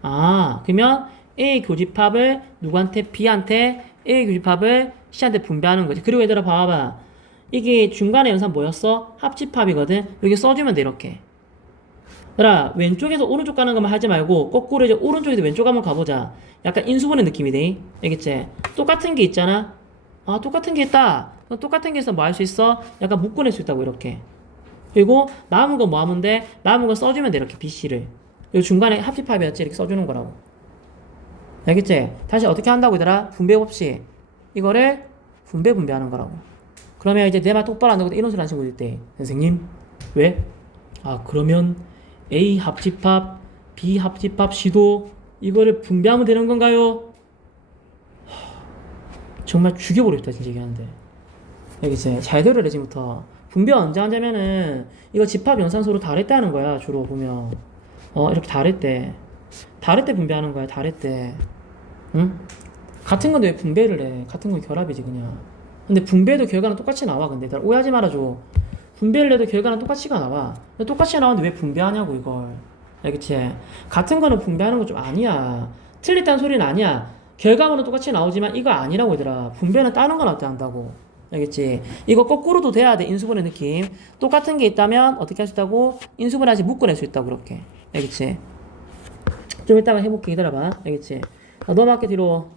아, 그러면 A 교집합을 누구한테? B한테 A 교집합을 C한테 분배하는 거지. 그리고 얘들아 봐봐. 이게 중간에 연산 뭐였어? 합집합이거든. 여기 써주면 돼 이렇게. 얘들아 왼쪽에서 오른쪽 가는 것만 하지 말고 거꾸로 이제 오른쪽에서 왼쪽 한번 가보자. 약간 인수분해 느낌이 돼. 알겠지? 똑같은 게 있잖아. 아, 똑같은 게 있다. 그럼 똑같은 게 있어 뭐 할 수 있어? 약간 묶어낼 수 있다고 이렇게. 그리고 남은 거 뭐 하면 돼? 남은 거 써주면 돼 이렇게 BC를. 요 중간에 합집합이었지 이렇게 써주는 거라고. 알겠지? 다시 어떻게 한다고 얘들아? 분배 법칙. 이거를 분배하는 거라고. 그러면 이제 내 말 똑바로 안 듣고 이런 소리 하는 친구들 있대. 선생님 왜? 아 그러면 A 합집합 B 합집합 C도 이거를 분배하면 되는 건가요? 정말 죽여버리겠다 진짜 얘기하는데. 알겠지? 잘 들으래 지금부터. 분배 언제 하냐면은 이거 집합 연산소로 다랬다는 거야 주로 보면. 이렇게 다랬대 분배하는 거야. 다랬대. 응? 같은 건데 왜 분배를 해? 같은 건 결합이지 그냥. 근데 분배도 결과는 똑같이 나와. 근데 오해하지 말아줘. 분배를 해도 결과는 똑같이가 나와. 근데 똑같이 나오는데 왜 분배하냐고 이걸. 알겠지? 같은 거는 분배하는 거 좀 아니야. 틀렸다는 소리는 아니야. 결과물은 똑같이 나오지만 이거 아니라고 얘들아. 분배는 다른 건 어때 한다고. 알겠지? 이거 거꾸로도 돼야 돼. 인수분해 느낌. 똑같은 게 있다면 어떻게 할 수 있다고? 인수분해하지 묶어낼 수 있다고 그렇게. 알겠지? 좀 이따가 해볼게. 기다려봐. 알겠지? 넘어갈게 뒤로.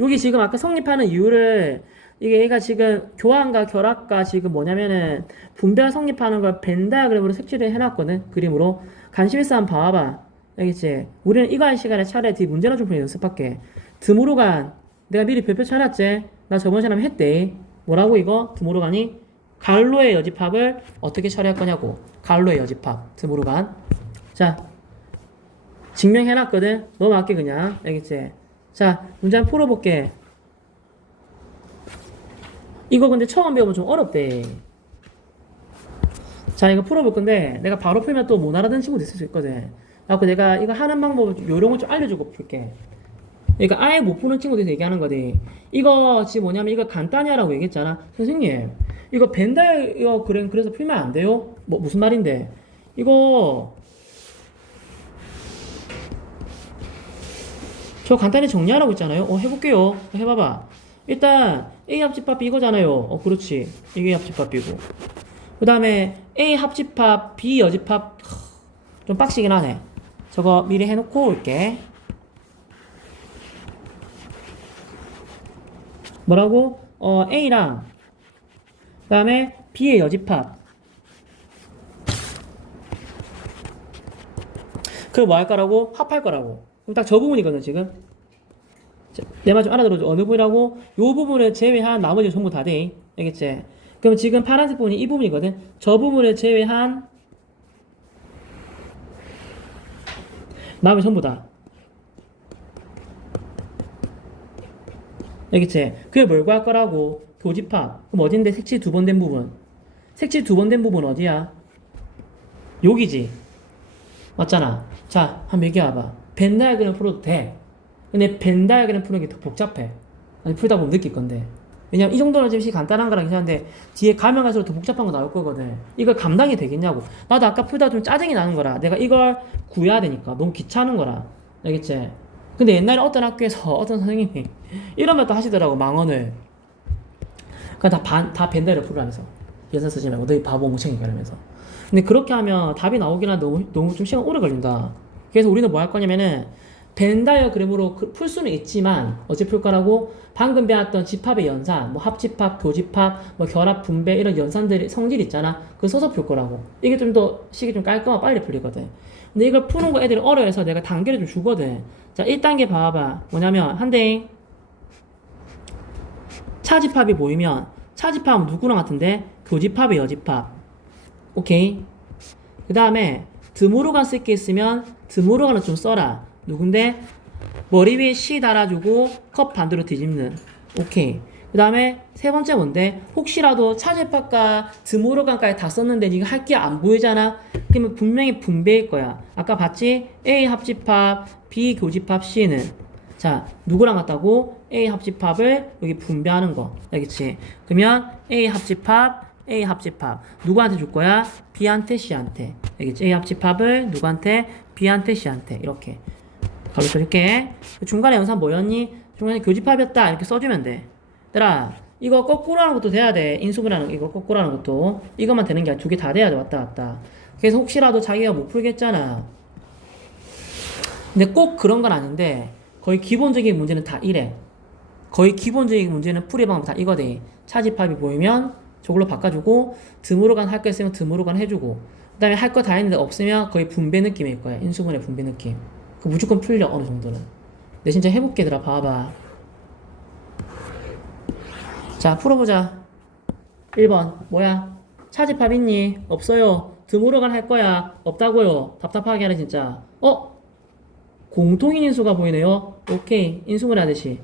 여기 지금 아까 성립하는 이유를 이게 얘가 지금 교환과 결합과 지금 뭐냐면은 분배가 성립하는 걸 벤 다이어그램으로 색칠을 해놨거든. 그림으로. 관심 있어 한번 봐봐. 알겠지? 우리는 이거 할 시간에 차라리 뒤 문제나 좀 연습할게. 드모르간 내가 미리 별표 쳐놨지? 나 저번 시간에 했대. 뭐라고 이거? 드모르간이 갈로의 여집합을 어떻게 처리할 거냐고. 갈로의 여집합. 드모르간. 자, 증명해놨거든. 너 맞게 그냥. 알겠지? 자, 문제 한번 풀어볼게. 이거 근데 처음 배우면 좀 어렵대. 자, 이거 풀어볼 건데 내가 바로 풀면 또 못 알아듣는 친구도 있을 수 있거든. 그래서 내가 이거 하는 방법 요령을 좀 알려주고 풀게. 그러니까 아예 못 푸는 친구들이 얘기하는 거지. 이거 지금 뭐냐면 이거 간단히 하라고 얘기했잖아. 선생님 이거 벤 다이어그램 그래서 풀면 안 돼요? 뭐 무슨 말인데? 이거 저 간단히 정리하라고 했잖아요. 해볼게요. 해봐봐. 일단 A 합집합 B 이거잖아요. 그렇지. 이게 합집합 B고. 그 다음에 A 합집합 B 여집합 좀 빡시긴 하네. 저거 미리 해놓고 올게. 뭐라고? A랑 그 다음에 B의 여집합. 그걸 뭐 할 거라고? 합할 거라고. 그럼 딱 저 부분이거든 지금. 내 말 좀 알아들어줘. 어느 부분이라고? 요 부분을 제외한 나머지 전부 다 돼. 알겠지? 그럼 지금 파란색 부분이 이 부분이거든. 저 부분을 제외한 나머지 전부 다. 알겠지? 그게 뭘 구할 거라고? 교집합. 그럼 어딘데? 색칠 2번 된 부분. 색칠 2번 된 부분 어디야? 여기지. 맞잖아. 자, 한번 얘기해봐. 벤 다이어그램 풀어도 돼. 근데 벤 다이어그램 푸는 게 더 복잡해. 아니, 풀다 보면 느낄 건데. 왜냐면 이 정도는 지금 간단한 거랑 괜찮은데 뒤에 가면 갈수록 더 복잡한 거 나올 거거든. 이걸 감당이 되겠냐고. 나도 아까 풀다 좀 짜증이 나는 거라. 내가 이걸 구해야 되니까. 너무 귀찮은 거라. 알겠지? 근데 옛날에 어떤 학교에서 어떤 선생님이 이런 것도 하시더라고. 망언을. 그냥 다 벤 다이어그램 풀으라면서. 연산 쓰지 말고 너희 바보 멍청이가 이러면서. 근데 그렇게 하면 답이 나오긴 한데 너무 좀 시간 오래 걸린다. 그래서 우리는 뭐 할 거냐면은 벤 다이어그램으로 풀 수는 있지만 어찌 풀 거라고? 방금 배웠던 집합의 연산, 뭐 합집합, 교집합, 뭐 결합, 분배 이런 연산들이 성질 있잖아. 그거 써서 풀 거라고. 이게 좀 더 식이 좀 깔끔하고 빨리 풀리거든. 근데 이걸 푸는 거 애들이 어려워해서 내가 단계를 좀 주거든. 자, 1단계 봐봐. 뭐냐면 한대 차집합이 보이면 차집합은 누구랑 같은데? 교집합의 여집합. 오케이. 그 다음에 드모르간 쓸 게 있으면 드모르간을 좀 써라. 누군데? 머리 위에 C 달아주고 컵 반대로 뒤집는. 오케이. 그 다음에 세 번째 뭔데? 혹시라도 차집합과 드모르간까지 다 썼는데 니가 할 게 안 보이잖아? 그러면 분명히 분배일 거야. 아까 봤지? A 합집합, B 교집합, C는 자, 누구랑 같다고? A 합집합을 여기 분배하는 거. 알겠지? 그러면 A 합집합 누구한테 줄 거야? B한테 C한테. 알겠지? A 합집합을 누구한테? B한테 C한테. 이렇게 가르쳐 줄게. 중간에 영상 뭐였니? 중간에 교집합이었다 이렇게 써주면 돼. 얘들아 이거 거꾸로 하는 것도 돼야 돼. 인수분해하는 이거 거꾸로 하는 것도 이것만 되는 게 아니라 두 개 다 돼야 돼. 왔다 갔다. 그래서 혹시라도 자기가 못 풀겠잖아. 근데 꼭 그런 건 아닌데 거의 기본적인 문제는 다 이래. 거의 기본적인 문제는 풀이 방법 다 이거돼. 차집합이 보이면 저걸로 바꿔주고 드모르간 할 거 있으면 드모르간 해주고 그 다음에 할 거 다 했는데 없으면 거의 분배 느낌일 거야. 인수분해 분배 느낌. 그 무조건 풀려 어느 정도는. 내 진짜 해볼게 얘들아. 봐봐. 자 풀어보자. 1번 뭐야? 차집합 있니? 없어요. 드모르간 할 거야. 없다고요. 답답하게 하네 진짜. 공통인 인수가 보이네요. 오케이. 인수분해 하듯이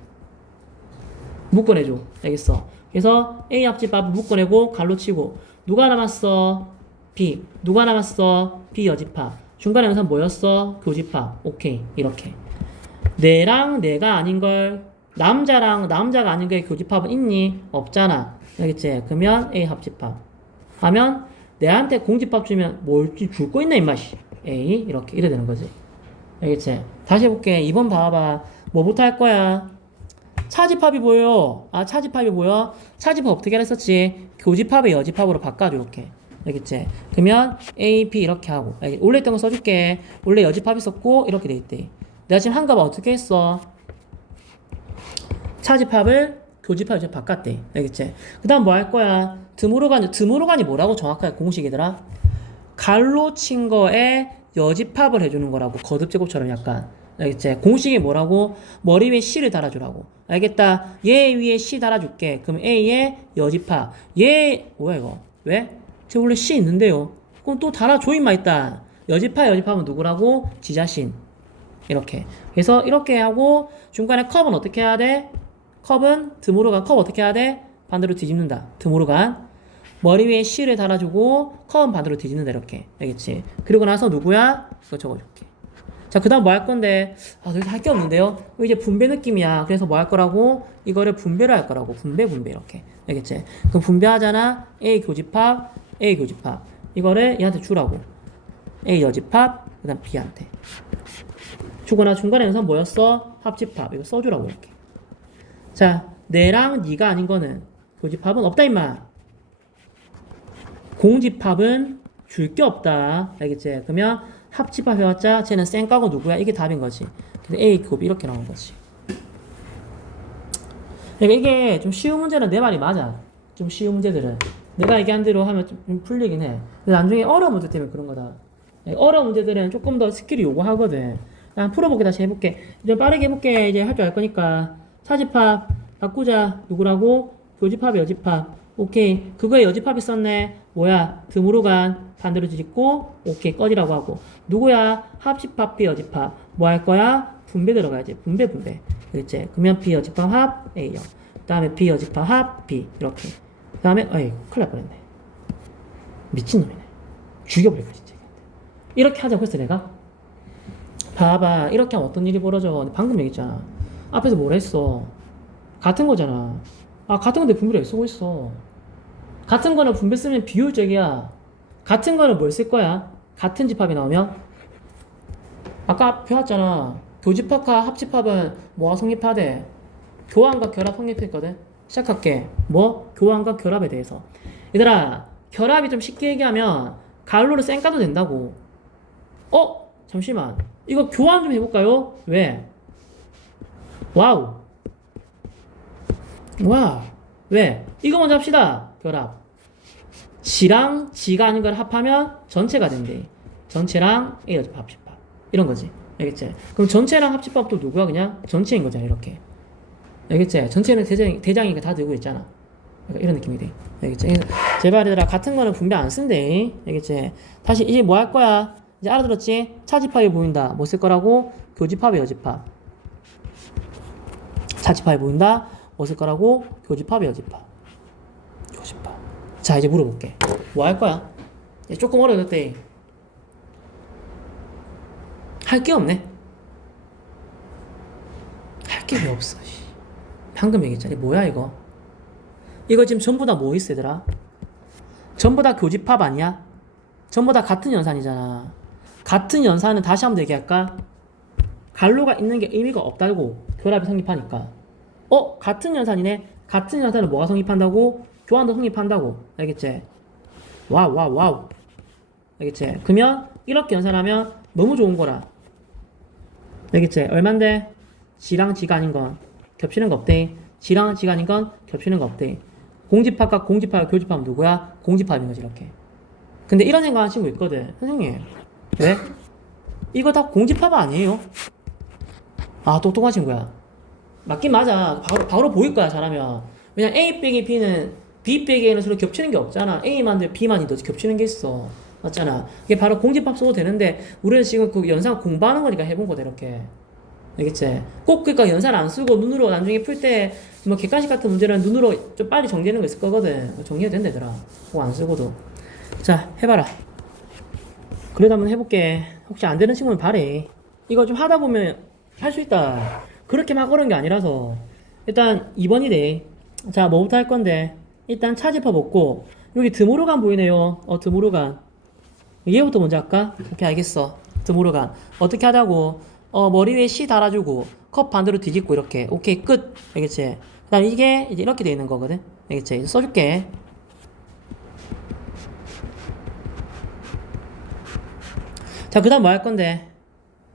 묶어내줘. 알겠어. 그래서 A 합집합 묶어내고 갈로 치고 누가 남았어? B. 누가 남았어? B 여집합. 중간에 영상 뭐였어? 교집합. 오케이. 이렇게. 내랑 내가 아닌걸 남자랑 남자가 아닌 거에 교집합은 있니? 없잖아. 알겠지? 그러면 A 합집합 하면 내한테 공집합 주면 뭘 줄 거 있나 임마. A 이렇게 이래 되는 거지. 알겠지? 다시 해볼게. 2번 봐봐. 뭐부터 할 거야? 차집합이 보여. 차집합이 보여? 차집합 어떻게 했었지? 교집합의 여집합으로 바꿔줘. 이렇게. 알겠지? 그러면 A, B 이렇게 하고. 원래 있던 거 써줄게. 원래 여집합 있었고 이렇게 돼 있대. 내가 지금 한 거 봐. 어떻게 했어? 차집합을 교집합 이제 바꿨대. 알겠지? 그 다음 뭐 할 거야? 드모르간이 뭐라고 정확하게 공식이더라? 갈로 친 거에 여집합을 해주는 거라고. 거듭제곱처럼 약간. 알겠지? 공식이 뭐라고? 머리 위에 C를 달아주라고. 알겠다? 얘 위에 C 달아줄게. 그럼 A에 여집합. 얘, 뭐야 이거? 왜? 쟤 원래 C 있는데요. 그럼 또 달아줘 임마 있다. 여집합은 누구라고? 지 자신. 이렇게. 그래서 이렇게 하고 중간에 컵은 어떻게 해야 돼? 컵은 드모르간 컵 어떻게 해야 돼? 반대로 뒤집는다. 드모르간. 머리 위에 C를 달아주고 컵은 반대로 뒤집는다 이렇게. 알겠지? 그리고 나서 누구야? 이거 적어줄게. 자, 그 다음 뭐 할 건데, 여기서 할 게 없는데요? 이제 분배 느낌이야. 그래서 뭐 할 거라고? 이거를 분배를 할 거라고. 분배, 이렇게. 알겠지? 그럼 분배하잖아? A 교집합, A 교집합. 이거를 얘한테 주라고. A 여집합, 그 다음 B한테. 주거나 중간에 연산 뭐였어? 합집합. 이거 써주라고, 이렇게. 자, 내랑 니가 아닌 거는 교집합은 없다, 임마. 공집합은 줄 게 없다. 알겠지? 그러면 합집합 해왔자 쟤는 쌩까고 누구야? 이게 답인 거지. 근데 A 곱이 이렇게 나온 거지. 그러니까 이게 좀 쉬운 문제는 내 말이 맞아. 좀 쉬운 문제들은 내가 얘기한 대로 하면 좀 풀리긴 해. 근데 나중에 어려운 문제 때문에 그런 거다. 어려운 문제들은 조금 더 스킬이 요구하거든. 난 풀어볼게. 다시 해볼게. 이제 빠르게 해볼게. 이제 할 줄 알 거니까. 차집합 바꾸자. 누구라고? 교집합, 여집합. 오케이. 그거에 여집합이 썼네. 뭐야? 드모르간 반대로 뒤집고 오케이. 꺼지라고 하고. 누구야? 합집합, B 여집합. 뭐 할 거야? 분배 들어가야지. 분배. 그렇지? 그러면 B 여집합 합 A요. 그 다음에 B 여집합 합 B. 이렇게. 그 다음에 어이 큰일 날 뻔했네. 미친놈이네. 죽여버릴까 진짜. 이렇게 하자고 했어 내가. 봐봐. 이렇게 하면 어떤 일이 벌어져. 방금 얘기했잖아. 앞에서 뭘 했어. 같은 거잖아. 같은 건데 분배를 왜 쓰고 있어. 같은 거는 분배 쓰면 비효율적이야. 같은 거는 뭘 쓸 거야? 같은 집합이 나오면? 아까 배웠잖아. 교집합과 합집합은 뭐가 성립하대? 교환과 결합 성립했거든? 시작할게. 뭐? 교환과 결합에 대해서. 얘들아, 결합이 좀 쉽게 얘기하면 갈로를 쌩까도 된다고. 잠시만. 이거 교환 좀 해볼까요? 왜? 와우. 왜? 이거 먼저 합시다. 결합. 지랑 지가 아닌 걸 합하면 전체가 된대. 전체랑 A 여집합, 합집합. 이런 거지. 알겠지? 그럼 전체랑 합집합도 누구야? 그냥 전체인 거잖아. 이렇게. 알겠지? 전체는 대장이니까 다 들고 있잖아. 그러니까 이런 느낌이 돼. 알겠지? 제발 얘들아, 같은 거는 분배 안 쓴대. 알겠지? 다시 이제 뭐 할 거야? 이제 알아들었지? 차집합이 보인다. 뭐 쓸 거라고? 교집합, 여집합. 차집합이 보인다. 뭐 쓸 거라고? 교집합, 여집합. 교집합. 자, 이제 물어볼게. 뭐 할 거야? 조금 어려웠대. 할 게 없네. 할 게 왜 없어. 방금 얘기했잖아. 뭐야 이거? 이거 지금 전부 다 뭐 있어 얘들아? 전부 다 교집합 아니야? 전부 다 같은 연산이잖아. 같은 연산은 다시 한번 얘기할까? 갈로가 있는 게 의미가 없다고. 결합이 성립하니까. 같은 연산이네. 같은 연산은 뭐가 성립한다고? 교환도 성립한다고. 알겠지? 와우. 알겠지? 그러면 이렇게 연산하면 너무 좋은 거라. 알겠지? 얼만데? 지랑 지가 아닌 건 겹치는 거 없대. 지랑 지가 아닌 건 겹치는 거 없대. 공집합과 공집합, 교집합은 누구야? 공집합인 거지 이렇게. 근데 이런 생각하는 친구 있거든. 선생님, 왜? 이거 다 공집합 아니에요? 똑똑한 친구야. 맞긴 맞아. 바로 보일 거야 잘하면. 왜냐면 A 빼기 B는 B 빼기 A는 서로 겹치는 게 없잖아. A만 돼 B만이 너 겹치는 게 있어. 맞잖아. 이게 바로 공집합 써도 되는데 우리는 지금 그 연산 공부하는 거니까 해본 거다 이렇게. 알겠지? 꼭 그러니까 연산 안 쓰고 눈으로 나중에 풀 때 뭐 객관식 같은 문제는 눈으로 좀 빨리 정리하는 거 있을 거거든. 정리해도 된다 얘들아. 꼭 안 쓰고도. 자, 해봐라. 그래도 한번 해볼게. 혹시 안 되는 친구는 바래. 이거 좀 하다 보면 할 수 있다. 그렇게 막 어려운 게 아니라서. 일단 2번이래. 자, 뭐부터 할 건데. 일단 차집합 없고 여기 드모르간 보이네요. 드모르간. 얘부터 먼저 할까? 오케이, 알겠어. 드모르간. 어떻게 하자고? 머리 위에 C 달아주고 컵 반대로 뒤집고 이렇게. 오케이, 끝. 알겠지? 그 다음 이게 이제 이렇게 돼 있는 거거든. 알겠지? 이제 써줄게. 자, 그 다음 뭐 할 건데?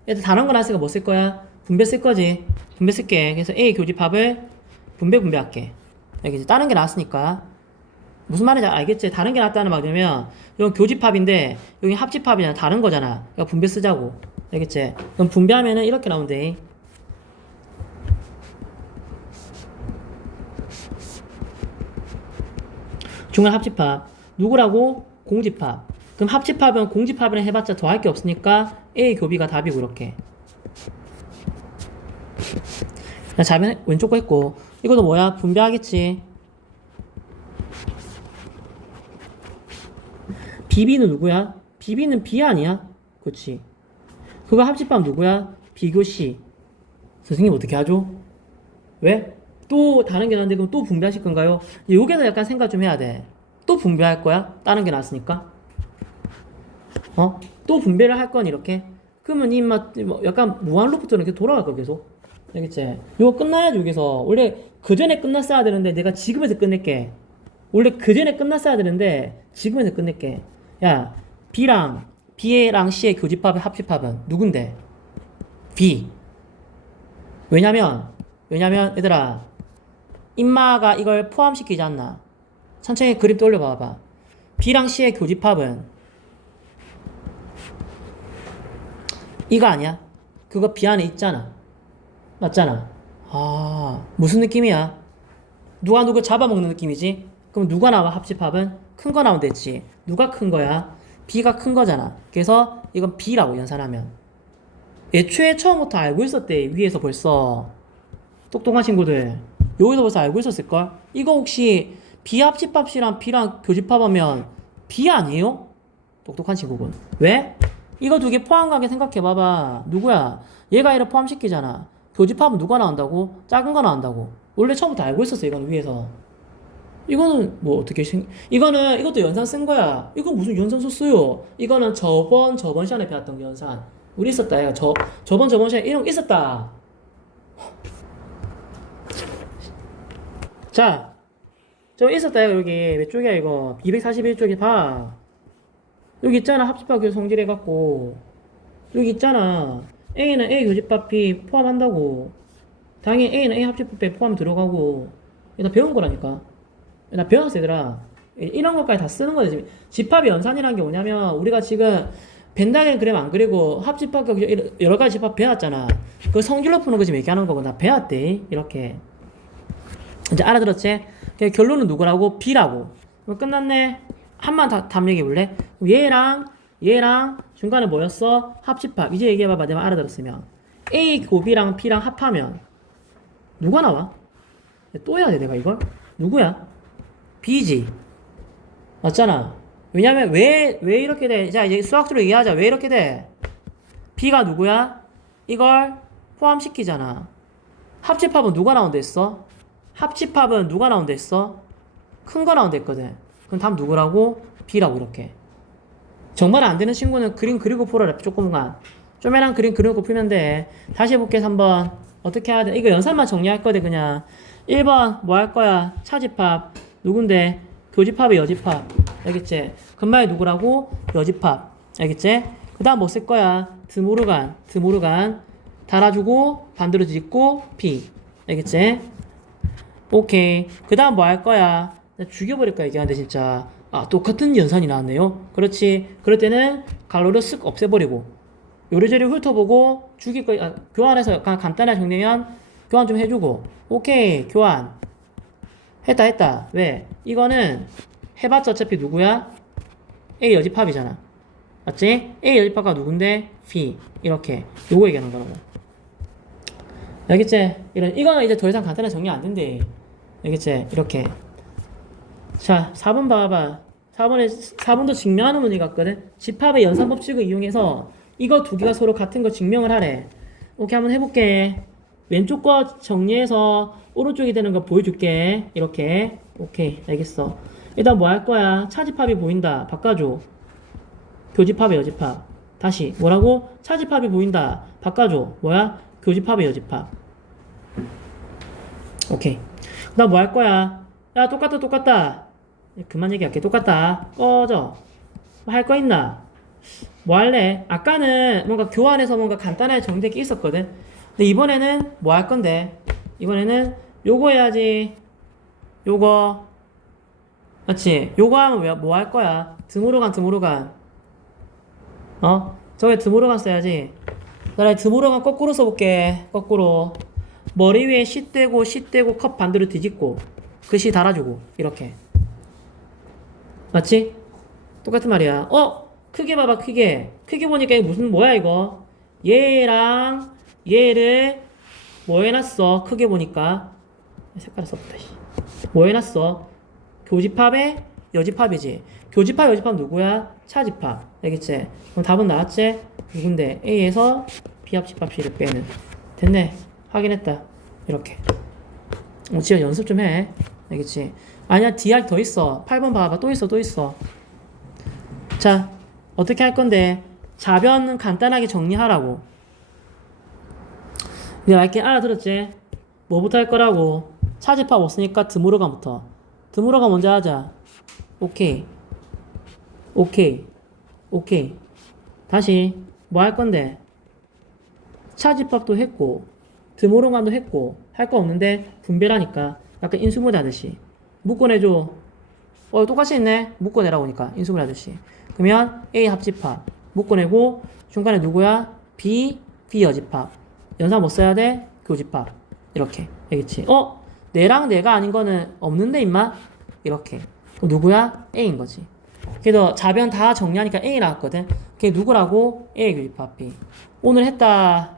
일단 다른 거 나왔으니까 뭐 쓸 거야? 분배 쓸 거지. 분배 쓸게. 그래서 A 교집합을 분배할게. 알겠지? 다른 게 나왔으니까. 무슨 말인지 알겠지? 다른 게 낫다는 말이면 이건 교집합인데 여기 합집합이잖아. 다른 거잖아. 그러니까 분배 쓰자고. 알겠지? 그럼 분배하면은 이렇게 나온대. 중간 합집합. 누구라고? 공집합. 그럼 합집합은 공집합이랑 해봤자 더할 게 없으니까 A 교비가 답이고 이렇게. 나 자면 왼쪽 거 했고 이것도 뭐야? 분배하겠지. BB는 누구야? BB는 B 아니야? 그치? 그거 합집합 누구야? B교 C. 선생님 어떻게 하죠? 왜? 또 다른 게 나왔는데 그럼 또 분배하실 건가요? 여기서 약간 생각 좀 해야 돼. 또 분배할 거야? 다른 게 나왔으니까. 또 분배를 할 건 이렇게. 그러면 뭐 약간 무한 루프처럼 이렇게 돌아갈 거 계속. 알겠지? 이거 끝나야지 여기서. 원래 그 전에 끝났어야 되는데 내가 지금에서 끝낼게. 원래 그 전에 끝났어야 되는데 지금에서 끝낼게. 야, B랑 C의 교집합의 합집합은 누군데? B. 왜냐면 얘들아 인마가 이걸 포함시키지 않나? 천천히 그림 떠올려봐봐. B랑 C의 교집합은 이거 아니야? 그거 B 안에 있잖아. 맞잖아. 아, 무슨 느낌이야? 누가 누구 잡아먹는 느낌이지? 그럼 누가 나와 합집합은? 큰 거 나오면 됐지. 누가 큰 거야? B가 큰 거잖아. 그래서 이건 B라고 연산하면. 애초에 처음부터 알고 있었대. 위에서 벌써. 똑똑한 친구들. 여기서 벌써 알고 있었을걸? 이거 혹시 B 합집합이랑 B랑 교집합하면 B 아니에요? 똑똑한 친구군. 왜? 이거 두 개 포함하게 생각해봐봐. 누구야? 얘가 얘를 포함시키잖아. 교집합은 누가 나온다고? 작은 거 나온다고. 원래 처음부터 알고 있었어. 이건 위에서. 이거는 뭐 어떻게 이것도 연산 쓴 거야. 이거 무슨 연산 썼어요? 이거는 저번 시간에 배웠던 게 연산. 우리 있었다. 얘가 저번 시간에 이런 거 있었다. 자, 저 있었다. 여기 몇 쪽이야 이거? 241쪽에 봐. 여기 있잖아. 합집합 교수 성질해갖고 여기 있잖아. A는 A 교집합 B 포함한다고. 당연히 A는 A 합집합 B 포함 들어가고. 나 배운 거라니까. 나 배웠어 얘들아. 이런 것까지 다 쓰는 거지. 집합의 연산이라는 게 뭐냐면 우리가 지금 벤다겐 그림 안 그리고 합집합 여러 가지 집합 배웠잖아. 그 성질로 푸는 거 지금 얘기하는 거고 나 배웠대. 이렇게 이제 알아들었지? 결론은 누구라고? B라고. 그럼 끝났네. 한번 답 얘기해볼래? 얘랑 중간에 뭐였어? 합집합. 이제 얘기해봐봐. 내가 알아들었으면 A 곱이랑 B랑 합하면 누가 나와? 또 해야 돼 내가 이걸? 누구야? B지. 맞잖아. 왜냐면 왜 이렇게 돼? 자 이제 수학적으로 얘기하자. 왜 이렇게 돼? B가 누구야? 이걸 포함시키잖아. 합집합은 누가 나온다 했어? 합집합은 누가 나온다 했어? 큰 거 나온다 했거든. 그럼 답 누구라고? B라고 이렇게. 정말 안 되는 친구는 그림 그리고 풀어라. 조금만. 쪼매랑 그림 그리고 풀면 돼. 다시 해볼게 3번. 어떻게 해야 돼? 이거 연산만 정리할 거든 그냥. 1번 뭐 할 거야? 차집합. 누군데? 교집합의 여집합. 알겠지? 금방이 누구라고? 여집합. 알겠지? 그 다음 뭐 쓸 거야? 드모르간. 달아주고 반대로 뒤집고 P. 알겠지? 오케이. 그 다음 뭐 할 거야? 나 죽여버릴 거야 얘기하는데 진짜. 아 똑같은 연산이 나왔네요. 그렇지. 그럴 때는 갈로를 쓱 없애버리고 요리조리 훑어보고 죽일 거 교환해서 간단하게 정리하면 교환 좀 해주고. 오케이 교환 했다. 왜? 이거는 해봤자 어차피 누구야? A 여집합이잖아. 맞지? A 여집합가 누군데? B. 이렇게 요거 얘기하는 거라고. 알겠지? 이거는 이제 더 이상 간단하게 정리 안 된대. 알겠지? 이렇게. 자 4번 봐봐. 4번도 증명하는 문제 같거든. 집합의 연산 법칙을 이용해서 이거 두 개가 서로 같은 거 증명을 하래. 오케이 한번 해볼게. 왼쪽 거 정리해서 오른쪽이 되는 거 보여줄게. 이렇게. 오케이 알겠어. 일단 뭐 할 거야? 차집합이 보인다. 바꿔줘. 교집합의 여집합. 다시 뭐라고? 차집합이 보인다. 바꿔줘. 뭐야? 교집합의 여집합. 오케이. 그 다음 뭐 할 거야? 야 똑같다. 그만 얘기할게. 똑같다. 꺼져. 뭐 할 거 있나? 뭐 할래? 아까는 뭔가 교환해서 뭔가 간단하게 정리될 게 있었거든. 근데 이번에는 뭐 할 건데? 이번에는 요거 해야지. 요거 맞지? 요거 하면 뭐 할 거야? 드모르간 저게 드모르간 써야지. 나 드모르간 거꾸로 써볼게. 거꾸로 머리 위에 시 떼고 컵 반대로 뒤집고 그 시 달아주고 이렇게 맞지? 똑같은 말이야. 크게 봐봐. 크게 보니까 이게 뭐야 이거. 얘랑 얘를 뭐 해놨어? 크게 보니까 색깔을 써보다. 뭐 해놨어? 교집합에 여집합이지. 교집합 여집합 누구야? 차집합. 알겠지? 그럼 답은 나왔지? 누군데? A에서 B합집합 C를 빼는. 됐네. 확인했다. 이렇게. 지금 연습 좀 해. 알겠지? 아니야, D 더 있어. 8번 봐봐. 또 있어. 자, 어떻게 할 건데? 자변은 간단하게 정리하라고. 내가 이렇게 알아들었지? 뭐부터 할 거라고? 차집합 없으니까 드모르간부터. 드모르간 먼저 하자. 오케이. 다시 뭐 할 건데? 차집합도 했고 드모르간도 했고 할 거 없는데 분별하니까 약간 인수분해 하듯이 묶어내줘. 똑같이 있네. 묶어내라고 하니까 인수분해 하듯이. 그러면 A 합집합 묶어내고 중간에 누구야? B 여집합. 연산 뭐 써야 돼? 교집합. 이렇게. 알겠지? 내랑 내가 아닌 거는 없는데 임마? 이렇게. 그럼 누구야? A인 거지. 그래서 자변 다 정리하니까 A 나왔거든. 그게 누구라고? A 교집합 B. 오늘 했다.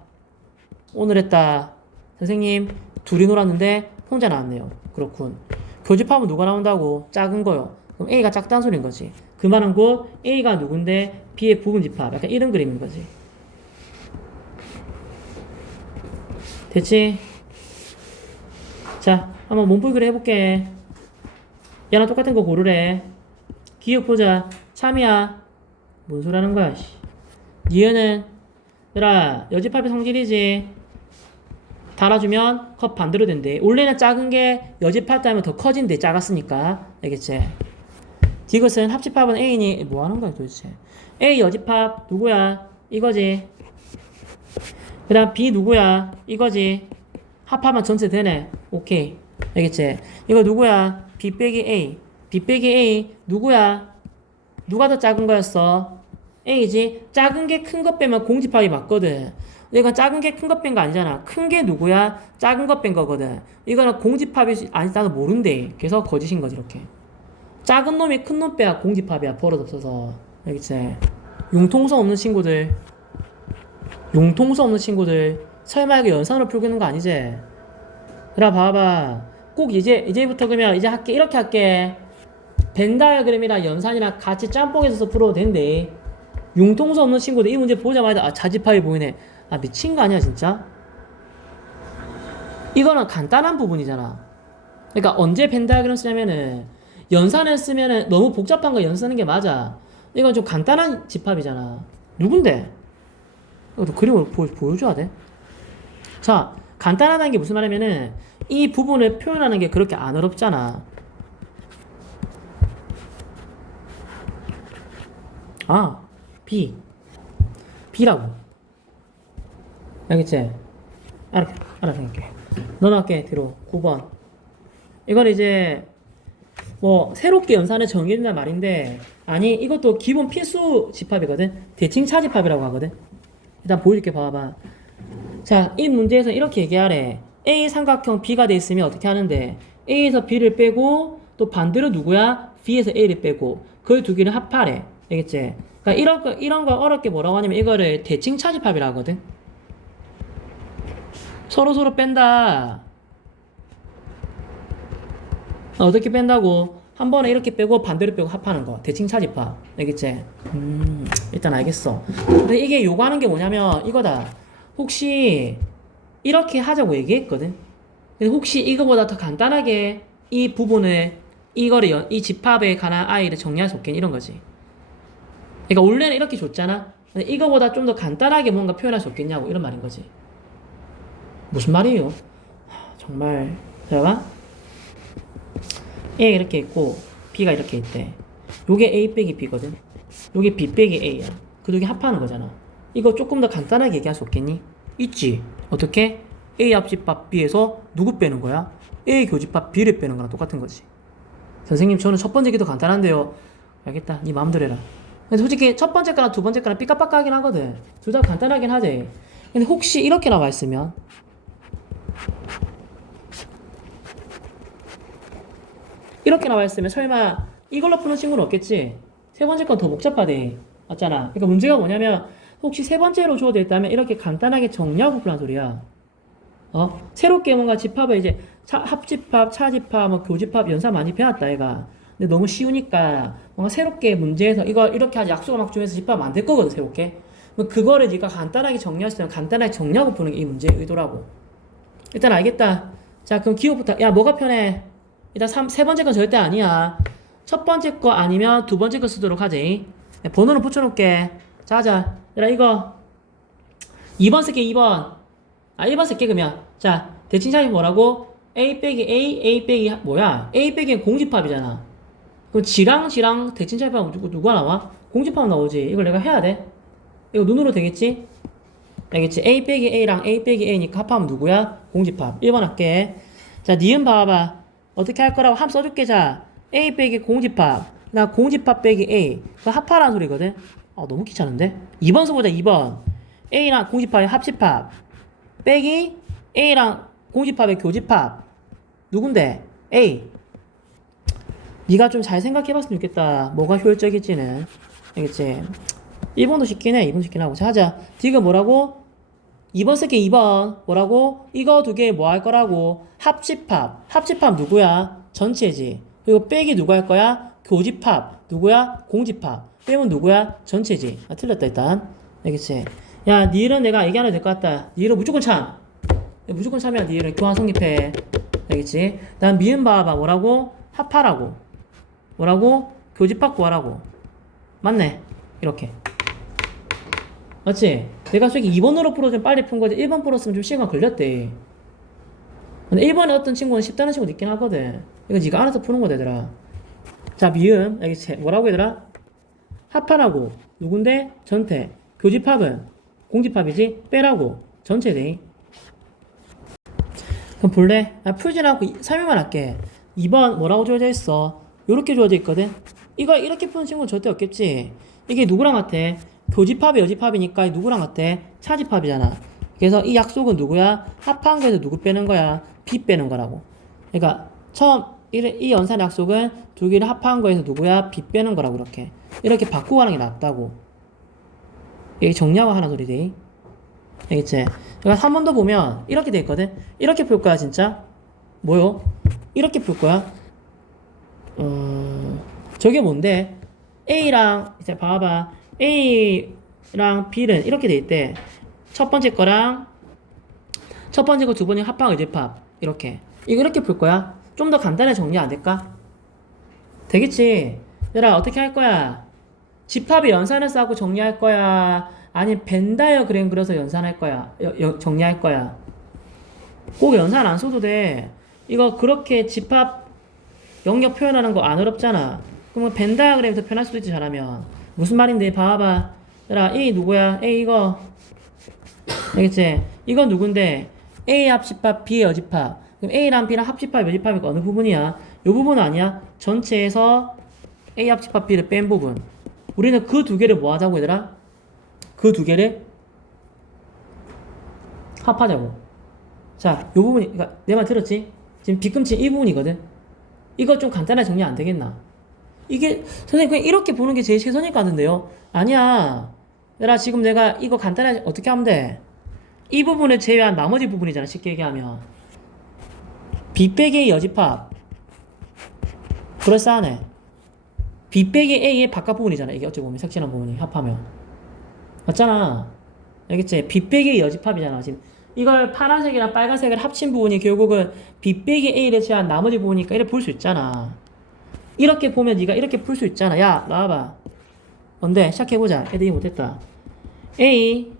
선생님 둘이 놀았는데 혼자 나왔네요. 그렇군. 교집합은 누가 나온다고? 작은 거요. 그럼 A가 작다는 소리인 거지. 그 말은 곧 A가 누군데 B의 부분집합. 약간 이런 그림인 거지. 됐지? 자, 한번 몸풀기를 해볼게. 얘랑 똑같은 거 고르래. 기억 보자. 참이야. 뭔 소리 하는 거야, 씨. 니은은, 얘들아, 여집합의 성질이지. 달아주면 컵 반대로 된대. 원래는 작은 게 여집합 따면 더 커진대. 작았으니까. 알겠지? 디귿은 합집합은 A니, 뭐 하는 거야, 도대체? A 여집합, 누구야? 이거지. 그 다음 B 누구야? 이거지. 합하면 전체 되네. 오케이. 알겠지? 이거 누구야? B 빼기 A. B 빼기 A 누구야? 누가 더 작은 거였어? A지? 작은 게 큰 것 빼면 공집합이 맞거든. 이건 작은 게 큰 것 뺀 거 아니잖아. 큰 게 누구야? 작은 것 뺀 거거든. 이거는 공집합이 아니 나도 모른대. 그래서 거짓인 거지 이렇게. 작은 놈이 큰 놈 빼야 공집합이야. 버릇 없어서. 알겠지? 융통성 없는 친구들. 설마 이거 연산으로 풀고 있는 거 아니지? 그래 봐봐. 꼭 이제부터 그러면 이제 할게. 이렇게 할게. 벤 다이어그램이랑 연산이랑 같이 짬뽕해서 풀어도 된대. 융통성 없는 친구들 이 문제 보자마자 자집합이 보이네. 미친 거 아니야 진짜? 이거는 간단한 부분이잖아. 그러니까 언제 벤 다이어그램 쓰냐면은 연산을 쓰면은 너무 복잡한 거 연산하는 게 맞아. 이건 좀 간단한 집합이잖아. 누군데? 그림을 보여줘야 돼. 자, 간단하다는 게 무슨 말이냐면은 이 부분을 표현하는 게 그렇게 안 어렵잖아. B라고. 알겠지? 알아듣게. 넣어놓을게, 뒤로. 9번. 이건 이제, 새롭게 연산을 정해준단 말인데, 아니, 이것도 기본 필수 집합이거든? 대칭차 집합이라고 하거든? 일단 보여줄게, 봐봐. 자, 이 문제에서 이렇게 얘기하래. A 삼각형 B가 돼 있으면 어떻게 하는데, A에서 B를 빼고, 또 반대로 누구야? B에서 A를 빼고, 그 두 개를 합하래. 알겠지? 그러니까 이런 거 어렵게 뭐라고 하냐면 이거를 대칭 차집합이라 하거든. 서로 뺀다. 어떻게 뺀다고? 한 번에 이렇게 빼고 반대로 빼고 합하는 거. 대칭 차집합. 알겠지? 일단 알겠어. 근데 이게 요구하는 게 뭐냐면 이거다. 혹시 이렇게 하자고 얘기했거든. 근데 혹시 이거보다 더 간단하게 이 부분을 이 집합에 관한 아이를 정리할 수 없겠니? 이런 거지. 그러니까 원래는 이렇게 줬잖아. 근데 이거보다 좀 더 간단하게 뭔가 표현할 수 없겠냐고 이런 말인 거지. 무슨 말이에요? 정말. 자, A가 이렇게 있고 B가 이렇게 있대. 요게 A 빼기 B거든. 요게 B 빼기 A야. 그 두 개 합하는 거잖아. 이거 조금 더 간단하게 얘기할 수 없겠니? 있지. 어떻게? A 합집합 B에서 누구 빼는 거야? A 교집합 B를 빼는 거랑 똑같은 거지. 선생님 저는 첫 번째 게 더 간단한데요. 알겠다. 네 마음대로 해라. 근데 솔직히 첫 번째 거랑 두 번째 거랑 삐까빠까하긴 하거든. 둘 다 간단하긴 하지. 근데 혹시 이렇게 나와 있으면 설마 이걸로 푸는 친구는 없겠지? 세 번째 건 더 복잡하대. 맞잖아. 그러니까 문제가 뭐냐면 혹시 세 번째로 주어져 있다면 이렇게 간단하게 정리하고 푸란 소리야. 새롭게 뭔가 집합을 이제 합집합, 차집합, 뭐 교집합, 연산 많이 배웠다 얘가. 근데 너무 쉬우니까 뭔가 새롭게 문제에서 이거 이렇게 하지 약속을 막 주면서 집합 안 될 거거든 새롭게. 그거를 네가 간단하게 정리할 수 있으면 간단하게 정리하고 푸는 게 이 문제의 의도라고. 일단 알겠다. 자 그럼 기호부터 야 뭐가 편해? 일단 세 번째 건 절대 아니야. 첫 번째 거 아니면 두 번째 거 쓰도록 하지. 번호는 붙여놓을게. 자자 얘들아 이거 2번 쓸게 2번. 1번 쓸게 그러면. 자 대칭샵이 뭐라고? A 빼기 A 빼기 뭐야? A 빼기는 공집합이잖아. 그럼 G랑 대칭샵하면 누가 나와? 공집합 나오지. 이걸 내가 해야 돼. 이거 눈으로 되겠지? 알겠지? A 빼기 A랑 A 빼기 A니까 합하면 누구야? 공집합. 1번 할게. 자 니은 봐봐. 어떻게 할 거라고 함 써줄게. 자 A 빼기 공집합. 나 공집합 빼기 A. 그거 합하라는 소리거든. 너무 귀찮은데? 2번 써보자 2번. A랑 공집합의 합집합 빼기 A랑 공집합의 교집합. 누군데? A. 네가 좀 잘 생각해봤으면 좋겠다. 뭐가 효율적일지는. 알겠지? 1번도 쉽긴 해. 2번 쉽긴 하고. 자, 하자. D가 뭐라고? 2번 쓸게 2번. 뭐라고? 이거 두 개 뭐 할 거라고? 합집합. 합집합 누구야? 전체지. 그리고 빼기 누구 할 거야? 교집합. 누구야? 공집합. 빼면 누구야? 전체지. 틀렸다 일단. 알겠지? 야, 니일은 내가 얘기 안 해도 될 것 같다. 니일은 무조건 참. 무조건 참이야. 니일은 교환 성립해. 알겠지? 난 미음 봐봐. 뭐라고? 합하라고. 뭐라고? 교집합 구하라고. 맞네. 이렇게. 맞지? 내가 솔직히 2번으로 풀어주면 빨리 푼 거지 1번 풀었으면 좀 시간 걸렸대. 근데 1번에 어떤 친구는 쉽다는 친구도 있긴 하거든. 이거 네가 알아서 푸는 거다 얘들아. 자 미음 알겠지? 뭐라고 얘들아? 합하라고. 누군데? 전태. 교집합은 공집합이지? 빼라고. 전체대. 그럼 볼래? 풀진 않고 설명만 할게. 2번 뭐라고 주어져 있어? 요렇게 주어져 있거든? 이거 이렇게 푸는 친구는 절대 없겠지? 이게 누구랑 같아? 교집합이 여집합이니까 누구랑 같아? 차집합이잖아. 그래서 이 약속은 누구야? 합한 거에서 누구 빼는 거야? B 빼는 거라고. 그러니까 처음 이 연산 약속은 두 개를 합한 거에서 누구야? B 빼는 거라고 이렇게 바꾸고 하는 게 낫다고. 이게 정리하고 하는 소리지. 알겠지? 그러니까 한 번 더 보면 이렇게 돼 있거든? 이렇게 풀 거야 진짜? 뭐요? 이렇게 풀 거야? 저게 뭔데? A랑 이제 봐봐. A랑 B는 이렇게 돼 있대. 첫 번째 거 두 번째 합방 의집합 이렇게. 이거 이렇게 풀 거야? 좀 더 간단하게 정리 안 될까? 되겠지? 얘들아 어떻게 할 거야? 집합이 연산을 쌓고 정리할 거야? 아니 벤 다이어그램 그려서 연산할 거야? 정리할 거야? 꼭 연산 안 써도 돼. 이거 그렇게 집합 영역 표현하는 거 안 어렵잖아. 그러면 벤 다이어그램에서 표현할 수도 있지 잘하면. 무슨 말인데 봐봐. 얘들아 A 누구야? A 이거 알겠지? 이건 누군데? A 합집합 B 여집합. 그럼 A랑 B랑 합집합 여집합이니까 어느 부분이야? 이 부분 아니야? 전체에서 A 합집합 B를 뺀 부분. 우리는 그 두 개를 뭐 하자고 얘들아? 그 두 개를 합하자고. 자, 요 부분이, 그러니까 내 말 들었지? 지금 빗금치 이 부분이거든? 이거 좀 간단하게 정리 안 되겠나? 이게, 선생님, 그냥 이렇게 보는 게 제일 최선일 것 같은데요? 아니야. 얘들아, 지금 내가 이거 간단하게 어떻게 하면 돼? 이 부분을 제외한 나머지 부분이잖아, 쉽게 얘기하면. B 빼기 여집합. 그럴싸하네. B 빼기 A의 바깥 부분이잖아, 이게 어찌 보면 색칠한 부분이 합하면. 맞잖아. 알겠지? B 빼기 여집합이잖아, 지금. 이걸 파란색이랑 빨간색을 합친 부분이 결국은 B 빼기 A를 제외한 나머지 부분이니까 이렇게 볼 수 있잖아. 이렇게 보면 네가 이렇게 풀 수 있잖아. 야, 나와봐. 뭔데? 시작해보자. 애들이 못했다. A.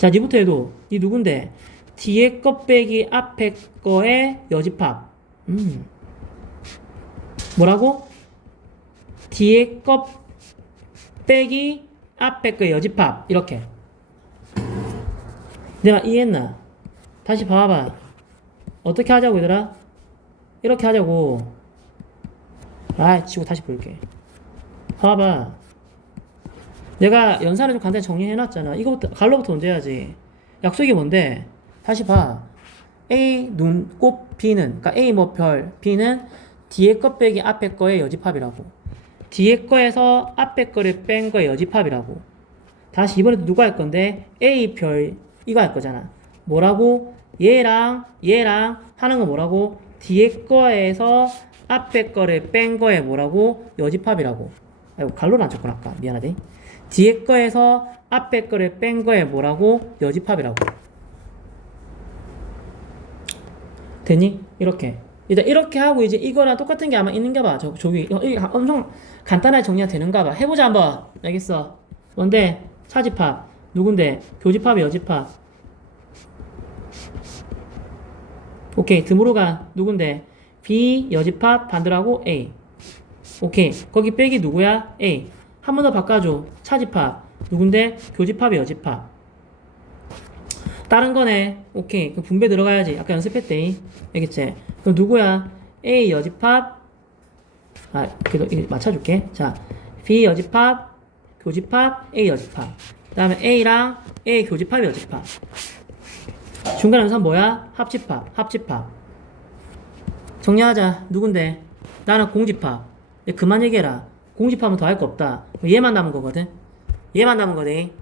자, 니부터 해도. 니 누군데? 뒤에 거 빼기 앞에 거의 여집합. 뭐라고? 뒤에 거 빼기 앞에 거의 여집합. 이렇게. 내가 이해했나? 다시 봐봐. 어떻게 하자고 얘들아? 이렇게 하자고. 아, 치고 다시 볼게. 봐봐. 내가 연산을 좀 간단히 정리해놨잖아. 이거부터 갈로부터 먼저 해야지. 약속이 뭔데? 다시 봐. A 눈꽃 B는, 그러니까 A 뭐 별 B는 뒤에 거 빼기 앞에 거의 여집합이라고. 뒤에 거에서 앞에 거를 뺀 거의 여집합이라고. 다시 이번에도 누가 할 건데 A 별 이거 할 거잖아. 뭐라고? 얘랑 하는 거 뭐라고? 뒤에 거에서 앞에 거를 뺀 거에 뭐라고? 여집합이라고. 아이고 갈로는 안 쳤구나 아까. 미안하대. 뒤에 거에서 앞에 거를 뺀 거에 뭐라고? 여집합이라고. 되니? 이렇게. 일단 이렇게 하고 이제 이거랑 똑같은 게 아마 있는가 봐. 저기 엄청 간단하게 정리가 되는가 봐. 해보자 한번. 알겠어. 뭔데? 차집합. 누군데? 교집합이 여집합. 오케이. 드무로가 누군데? B 여집합 반대하고 A. 오케이. 거기 빼기 누구야? A. 한 번 더 바꿔줘. 차집합. 누군데? 교집합이 여집합. 다른 거네. 오케이. 그럼 분배 들어가야지. 아까 연습했대. 알겠지? 그럼 누구야? A 여집합. 아, 그래도 맞춰줄게. 자, B 여집합, 교집합, A 여집합. 그 다음에 A랑 A 교집합이 여집합. 중간 연산 뭐야? 합집합. 정리하자. 누군데? 나는 공집합. 그만 얘기해라. 공집합은 더 할 거 없다. 얘만 남은 거거든. 얘만 남은 거네.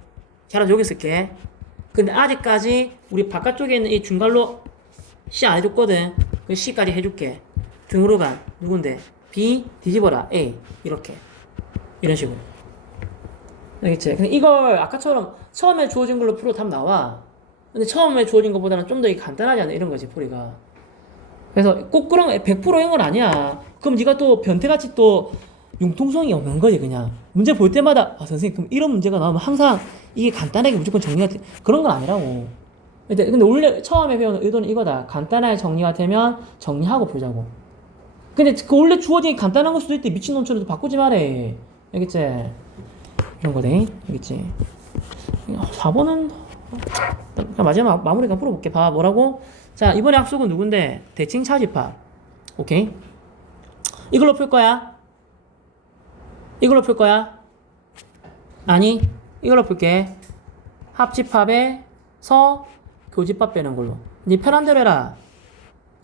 자, 여기 쓸게. 근데 아직까지 우리 바깥쪽에 있는 이 중괄로 C 안 해줬거든. 그 C까지 해줄게. 등으로 간 누군데? B 뒤집어라 A 이렇게 이런 식으로. 알겠지? 근데 이걸 아까처럼 처음에 주어진 걸로 풀어 답 나와. 근데 처음에 주어진 것보다는 좀 더 간단하지 않아? 이런 거지 풀이가. 그래서 꼭 그런 100%인 건 아니야. 그럼 네가 또 변태같이 또 융통성이 없는 거지 그냥. 문제 볼 때마다 아 선생님 그럼 이런 문제가 나오면 항상 이게 간단하게 무조건 정리가 돼. 그런 건 아니라고. 근데 원래 처음에 배우는 의도는 이거다. 간단하게 정리가 되면 정리하고 보자고. 근데 그 원래 주어진 간단한 걸 수도 있대. 미친놈처럼 바꾸지 말해. 알겠지? 이런 거네. 알겠지? 4번은 마지막 마무리가 풀어볼게. 봐. 뭐라고? 자, 이번에 약속은 누군데? 대칭 차집합. 오케이? 이걸로 풀 거야? 이걸로 풀 거야? 아니, 이걸로 풀게. 합집합에서 교집합 빼는 걸로. 니 편한 대로 해라.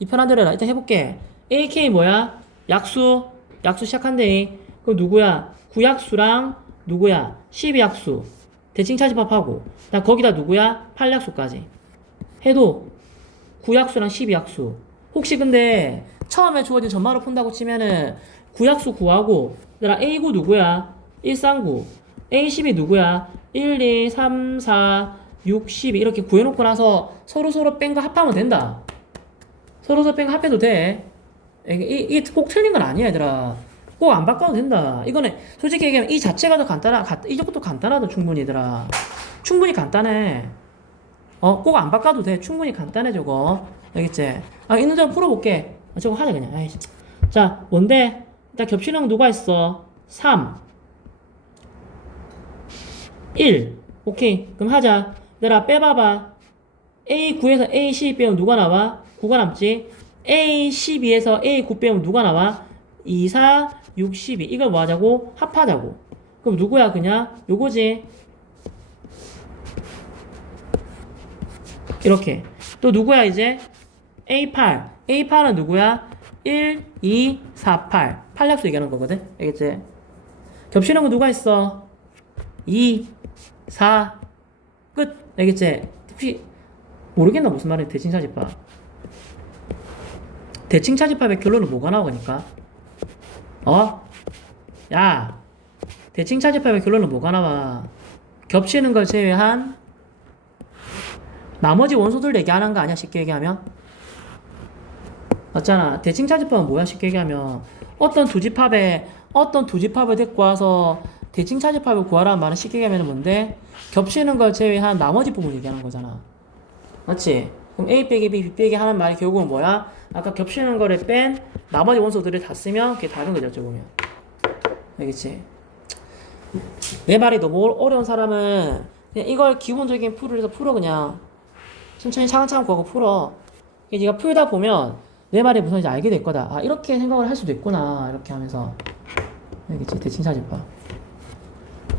니 편한 대로 해라. 일단 해볼게. AK 뭐야? 약수 시작한대. 그럼 누구야? 구약수랑 누구야? 12약수. 대칭 차집합하고. 나 거기다 누구야? 8약수까지. 해도 구약수랑 12약수. 혹시 근데 처음에 주어진 전마로 푼다고 치면은 구약수 구하고 얘들아 A9 누구야? 139. A10이 누구야? 1, 2, 3, 4, 6, 12 이렇게 구해놓고 나서 서로 뺀 거 합하면 된다. 서로 뺀 거 합해도 돼. 이게 꼭 틀린 건 아니야 얘들아. 꼭 안 바꿔도 된다. 이거는 솔직히 얘기하면 이 자체가 더 이것도 간단하다 충분히 얘들아. 충분히 간단해. 꼭 안 바꿔도 돼. 충분히 간단해 저거. 알겠지? 있는 대로 풀어볼게. 저거 하자 그냥. 아이씨. 자, 뭔데? 일단 겹치는 거 누가 있어? 3 1 오케이. 그럼 하자. 얘들아 빼봐봐. A9에서 A12 빼면 누가 나와? 9가 남지. A12에서 A9 빼면 누가 나와? 2, 4, 6, 12 이걸 뭐 하자고? 합하자고. 그럼 누구야 그냥? 요거지. 이렇게. 또 누구야 이제? A8은 누구야? 1, 2, 4, 8 8약수 얘기하는 거거든. 알겠지? 겹치는 거 누가 있어? 2, 4 끝. 알겠지? 혹시 모르겠나 무슨 말인지. 대칭차집합. 대칭차집합의 결론은 뭐가 나오니까? 야, 대칭차집합의 결론은 뭐가 나와? 겹치는 걸 제외한 나머지 원소들 얘기하는 거 아니야? 쉽게 얘기하면? 맞잖아. 대칭차집합은 뭐야? 쉽게 얘기하면 어떤 두 집합을 데리고 와서 대칭차집합을 구하라는 말은 쉽게 얘기하면 뭔데? 겹치는 걸 제외한 나머지 부분 얘기하는 거잖아. 맞지? 그럼 A 빼기 B, B 빼기 하는 말이 결국은 뭐야? 아까 겹치는 거를 뺀 나머지 원소들을 다 쓰면 그게 다른 거죠, 어찌 보면. 알겠지? 내 말이 너무 어려운 사람은 그냥 이걸 기본적인 풀을 해서 풀어 그냥. 천천히 차근차근 그거 풀어. 이게 네가 풀다 보면 내 말이 무슨 말인지 알게 될 거다. 아, 이렇게 생각을 할 수도 있구나. 이렇게 하면서. 알겠지? 대칭 사진법.